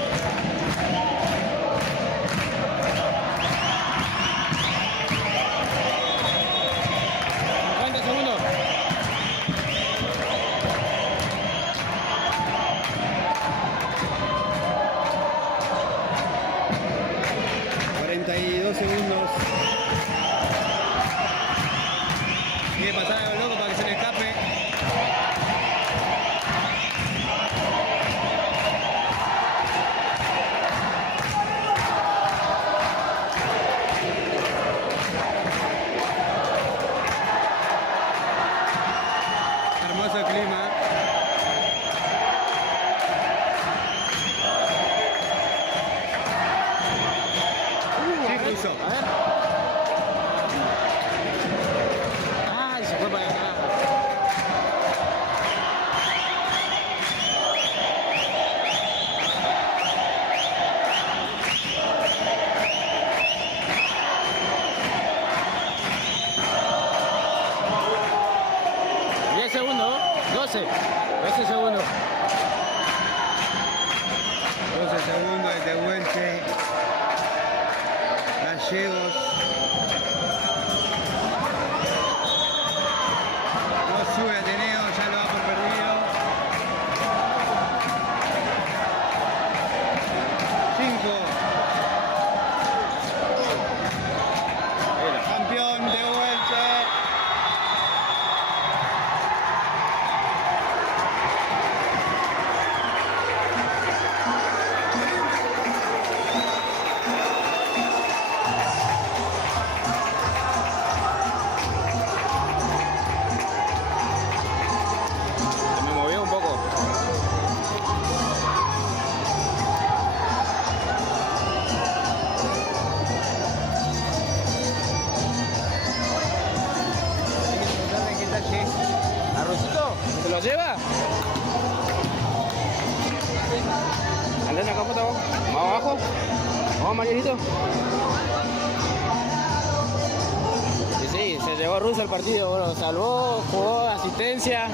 12 segundos. 12 segundos de Tehuelche. Gallegos. No sube Ateneo, ya lo da por perdido. 5. Campeón Tehuelche. Me movió un poco. ¿Arrocito? ¿Se lo lleva? Andá en la capota vos. Más abajo. Vamos, Marianito. Sí, se llevó Russo al partido. Bueno, salvó, jugó, asistencia.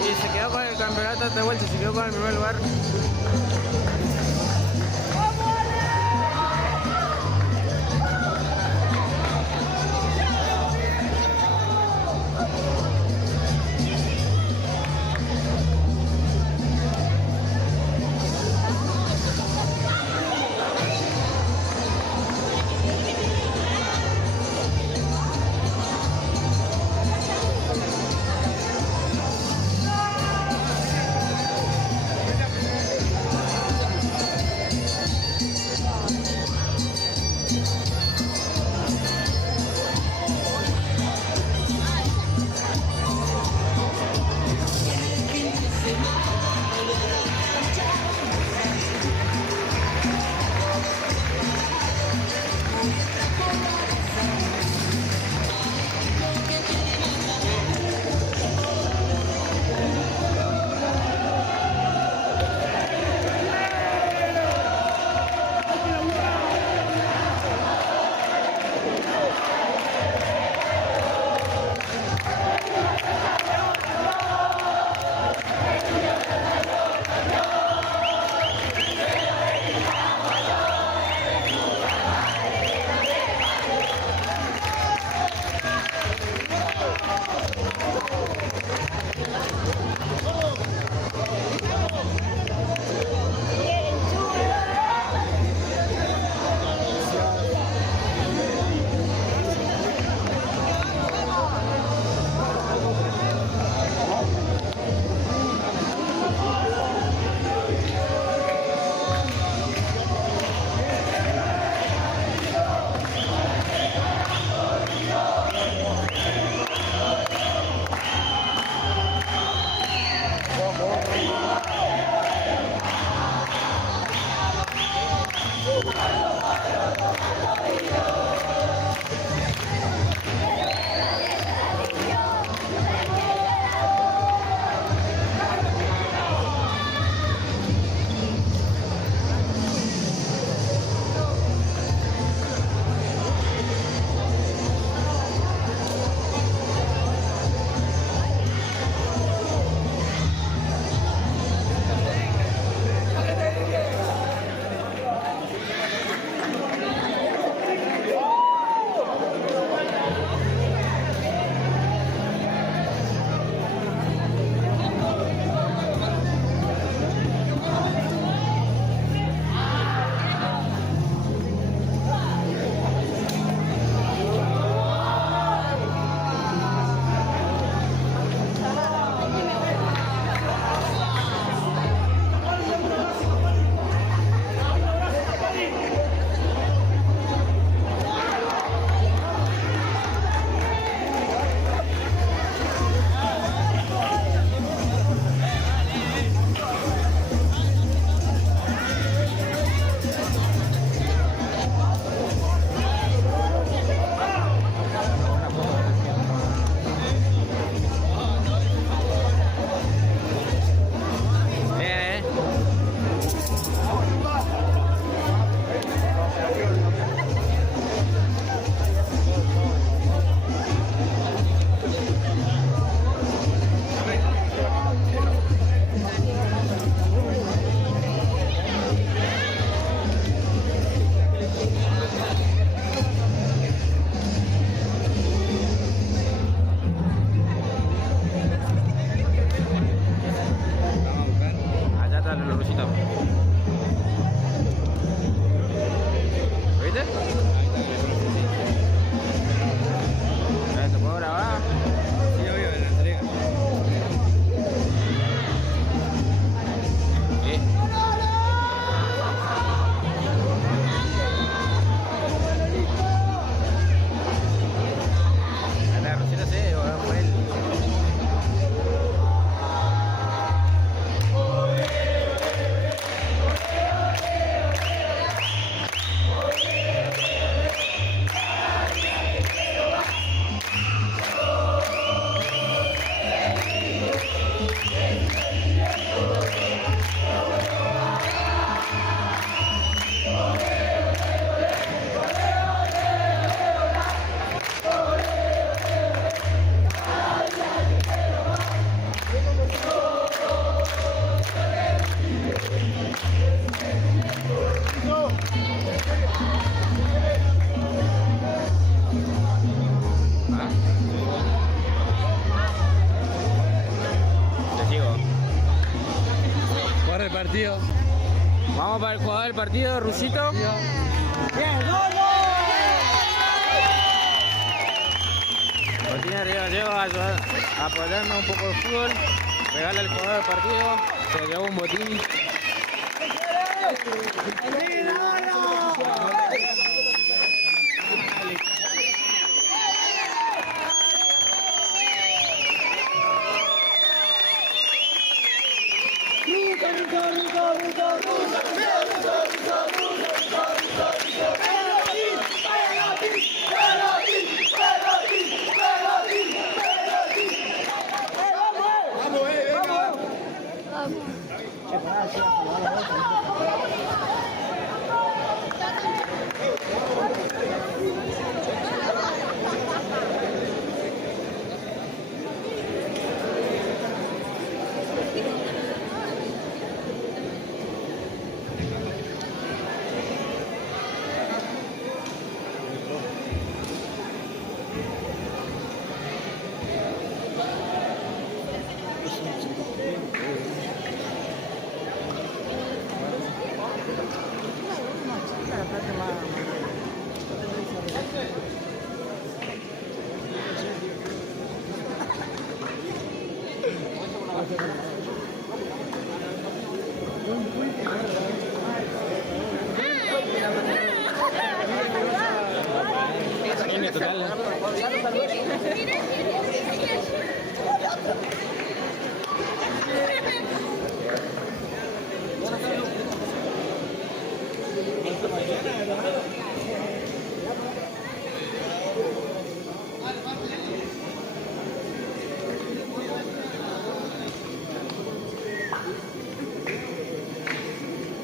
Y se quedó con el campeonato de vuelta, se quedó con el primer lugar. Dale, los rusitos. ¿Viste? ¿Te puedo grabar? Sí, obvio, en la entrega. ¿Qué? La rosita se fue el... Jugar el partido. Vamos para el jugador del partido, Rusito. Martín arriba lleva a apoyarnos un poco de fútbol. Regala al jugador del partido. Se lleva un botín.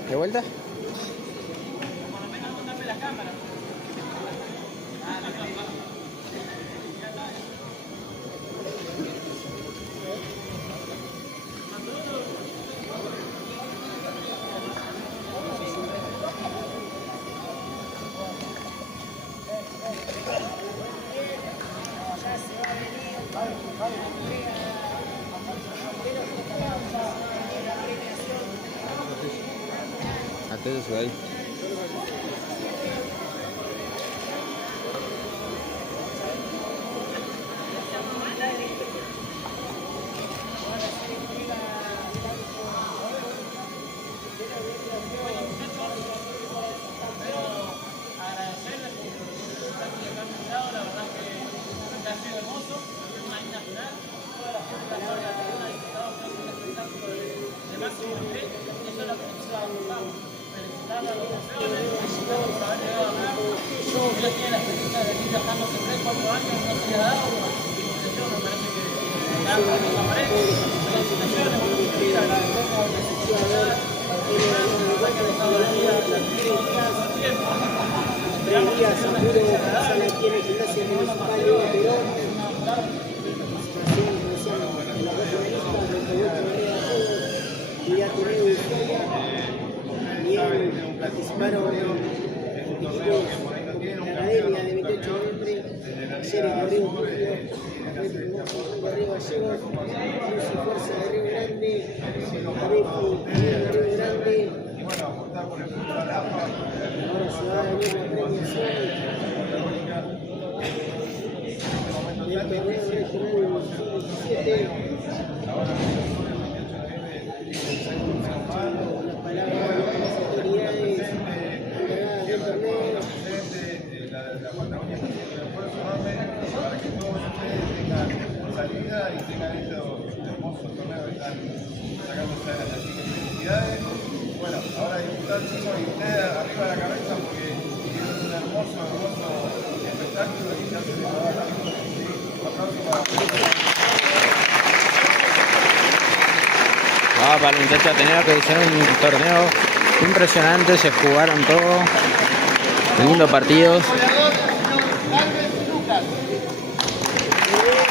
¿De vuelta? Atentos ahí. Participaron equipos de academia de 28 de noviembre, ayer en Río Gallego, Lucy Fuerza de Río Grande, ADEPU, se va a venir la premiación del torneo regional sub-17. Las palabras de las autoridades encargadas del torneo. La Patagonia tiene un esfuerzo enorme para que todos ustedes tengan salida y tengan estos hermosos torneos que están sacándose adelante. Así que felicidades. Bueno, ahora disfrutar chicos y ustedes arriba de la cabeza porque tienen un hermoso espectáculo y ya se les va a dar la próxima. Para el muchacho Ateneo, que hicieron un torneo impresionante, se jugaron todo, lindos partidos.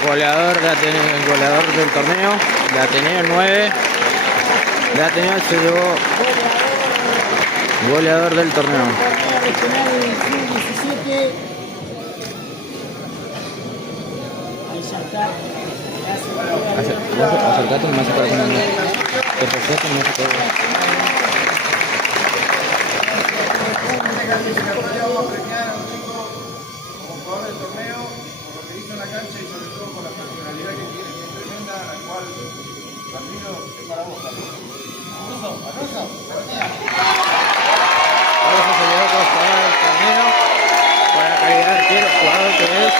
Goleador de Ateneo, el goleador del torneo, de Ateneo 9, de Ateneo se llevó goleador del torneo. Acercate más para que no te perfecto, no se puede. Vamos a premiar a un chico como jugador del torneo por lo que hizo en la cancha y sobre todo por la personalidad que tiene, que es tremenda, la cual Ramiro es para vos, Carlos. Ahora se llevó con jugador del torneo para la calidad del arquero, jugador que es.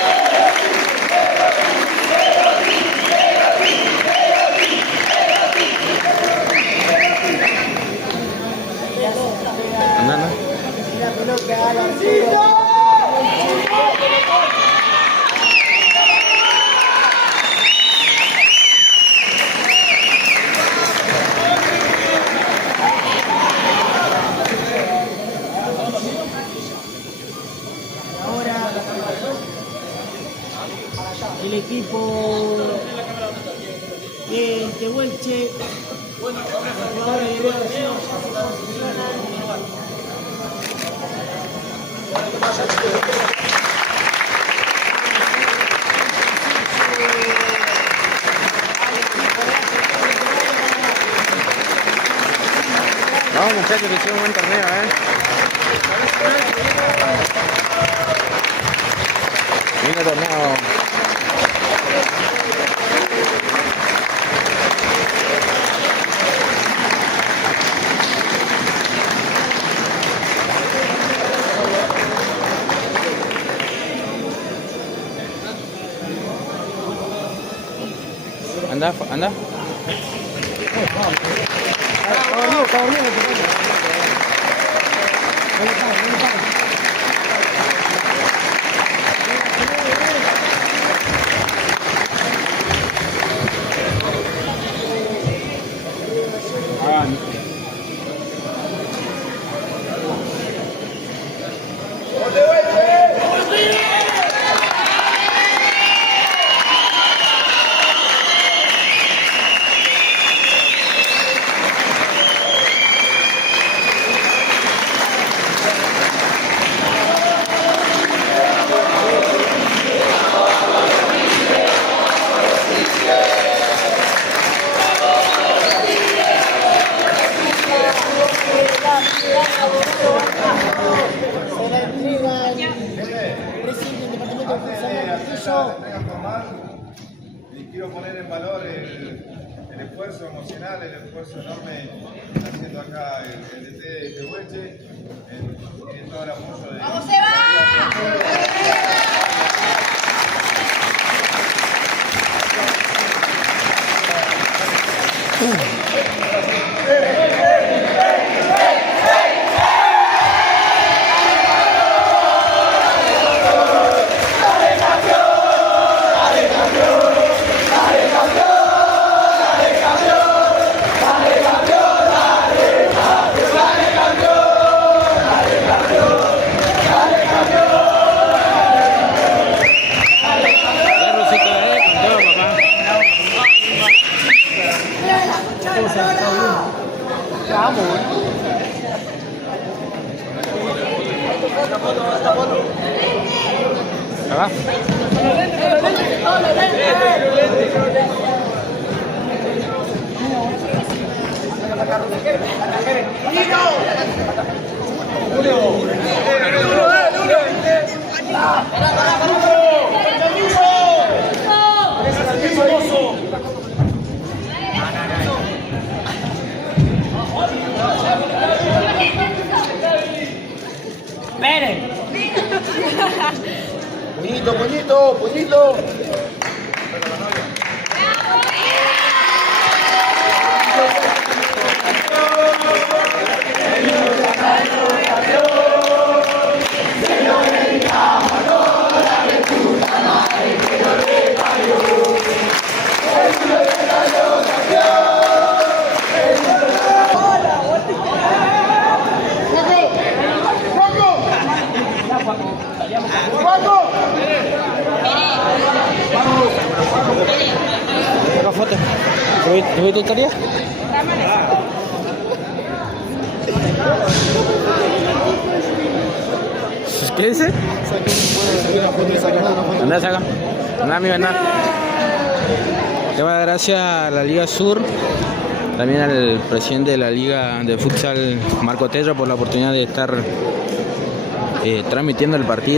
Andando. La pelota al arquero. Ahora el equipo de Tehuelche, jugadores de elevación, se posicionan. Vamos muchachos, que hicieron un buen torneo, lindo torneo. Anda. Se la entrega el presidente del departamento de Futsal Castillo. Y quiero poner en valor el esfuerzo emocional, el esfuerzo enorme que está haciendo acá el DT de Tehuelche, en todo el apoyo de... ¡Vamos, Seba! Julio. Puñito, puñito, puñito. Saca foto. ¿Subí tu historia? ¿Qué dice? Andá, saca. Andá, amigo, andá. Le voy a dar gracias a la Liga Sur, también al presidente de la Liga de Futsal, Marco Tello, por la oportunidad de estar transmitiendo el partido.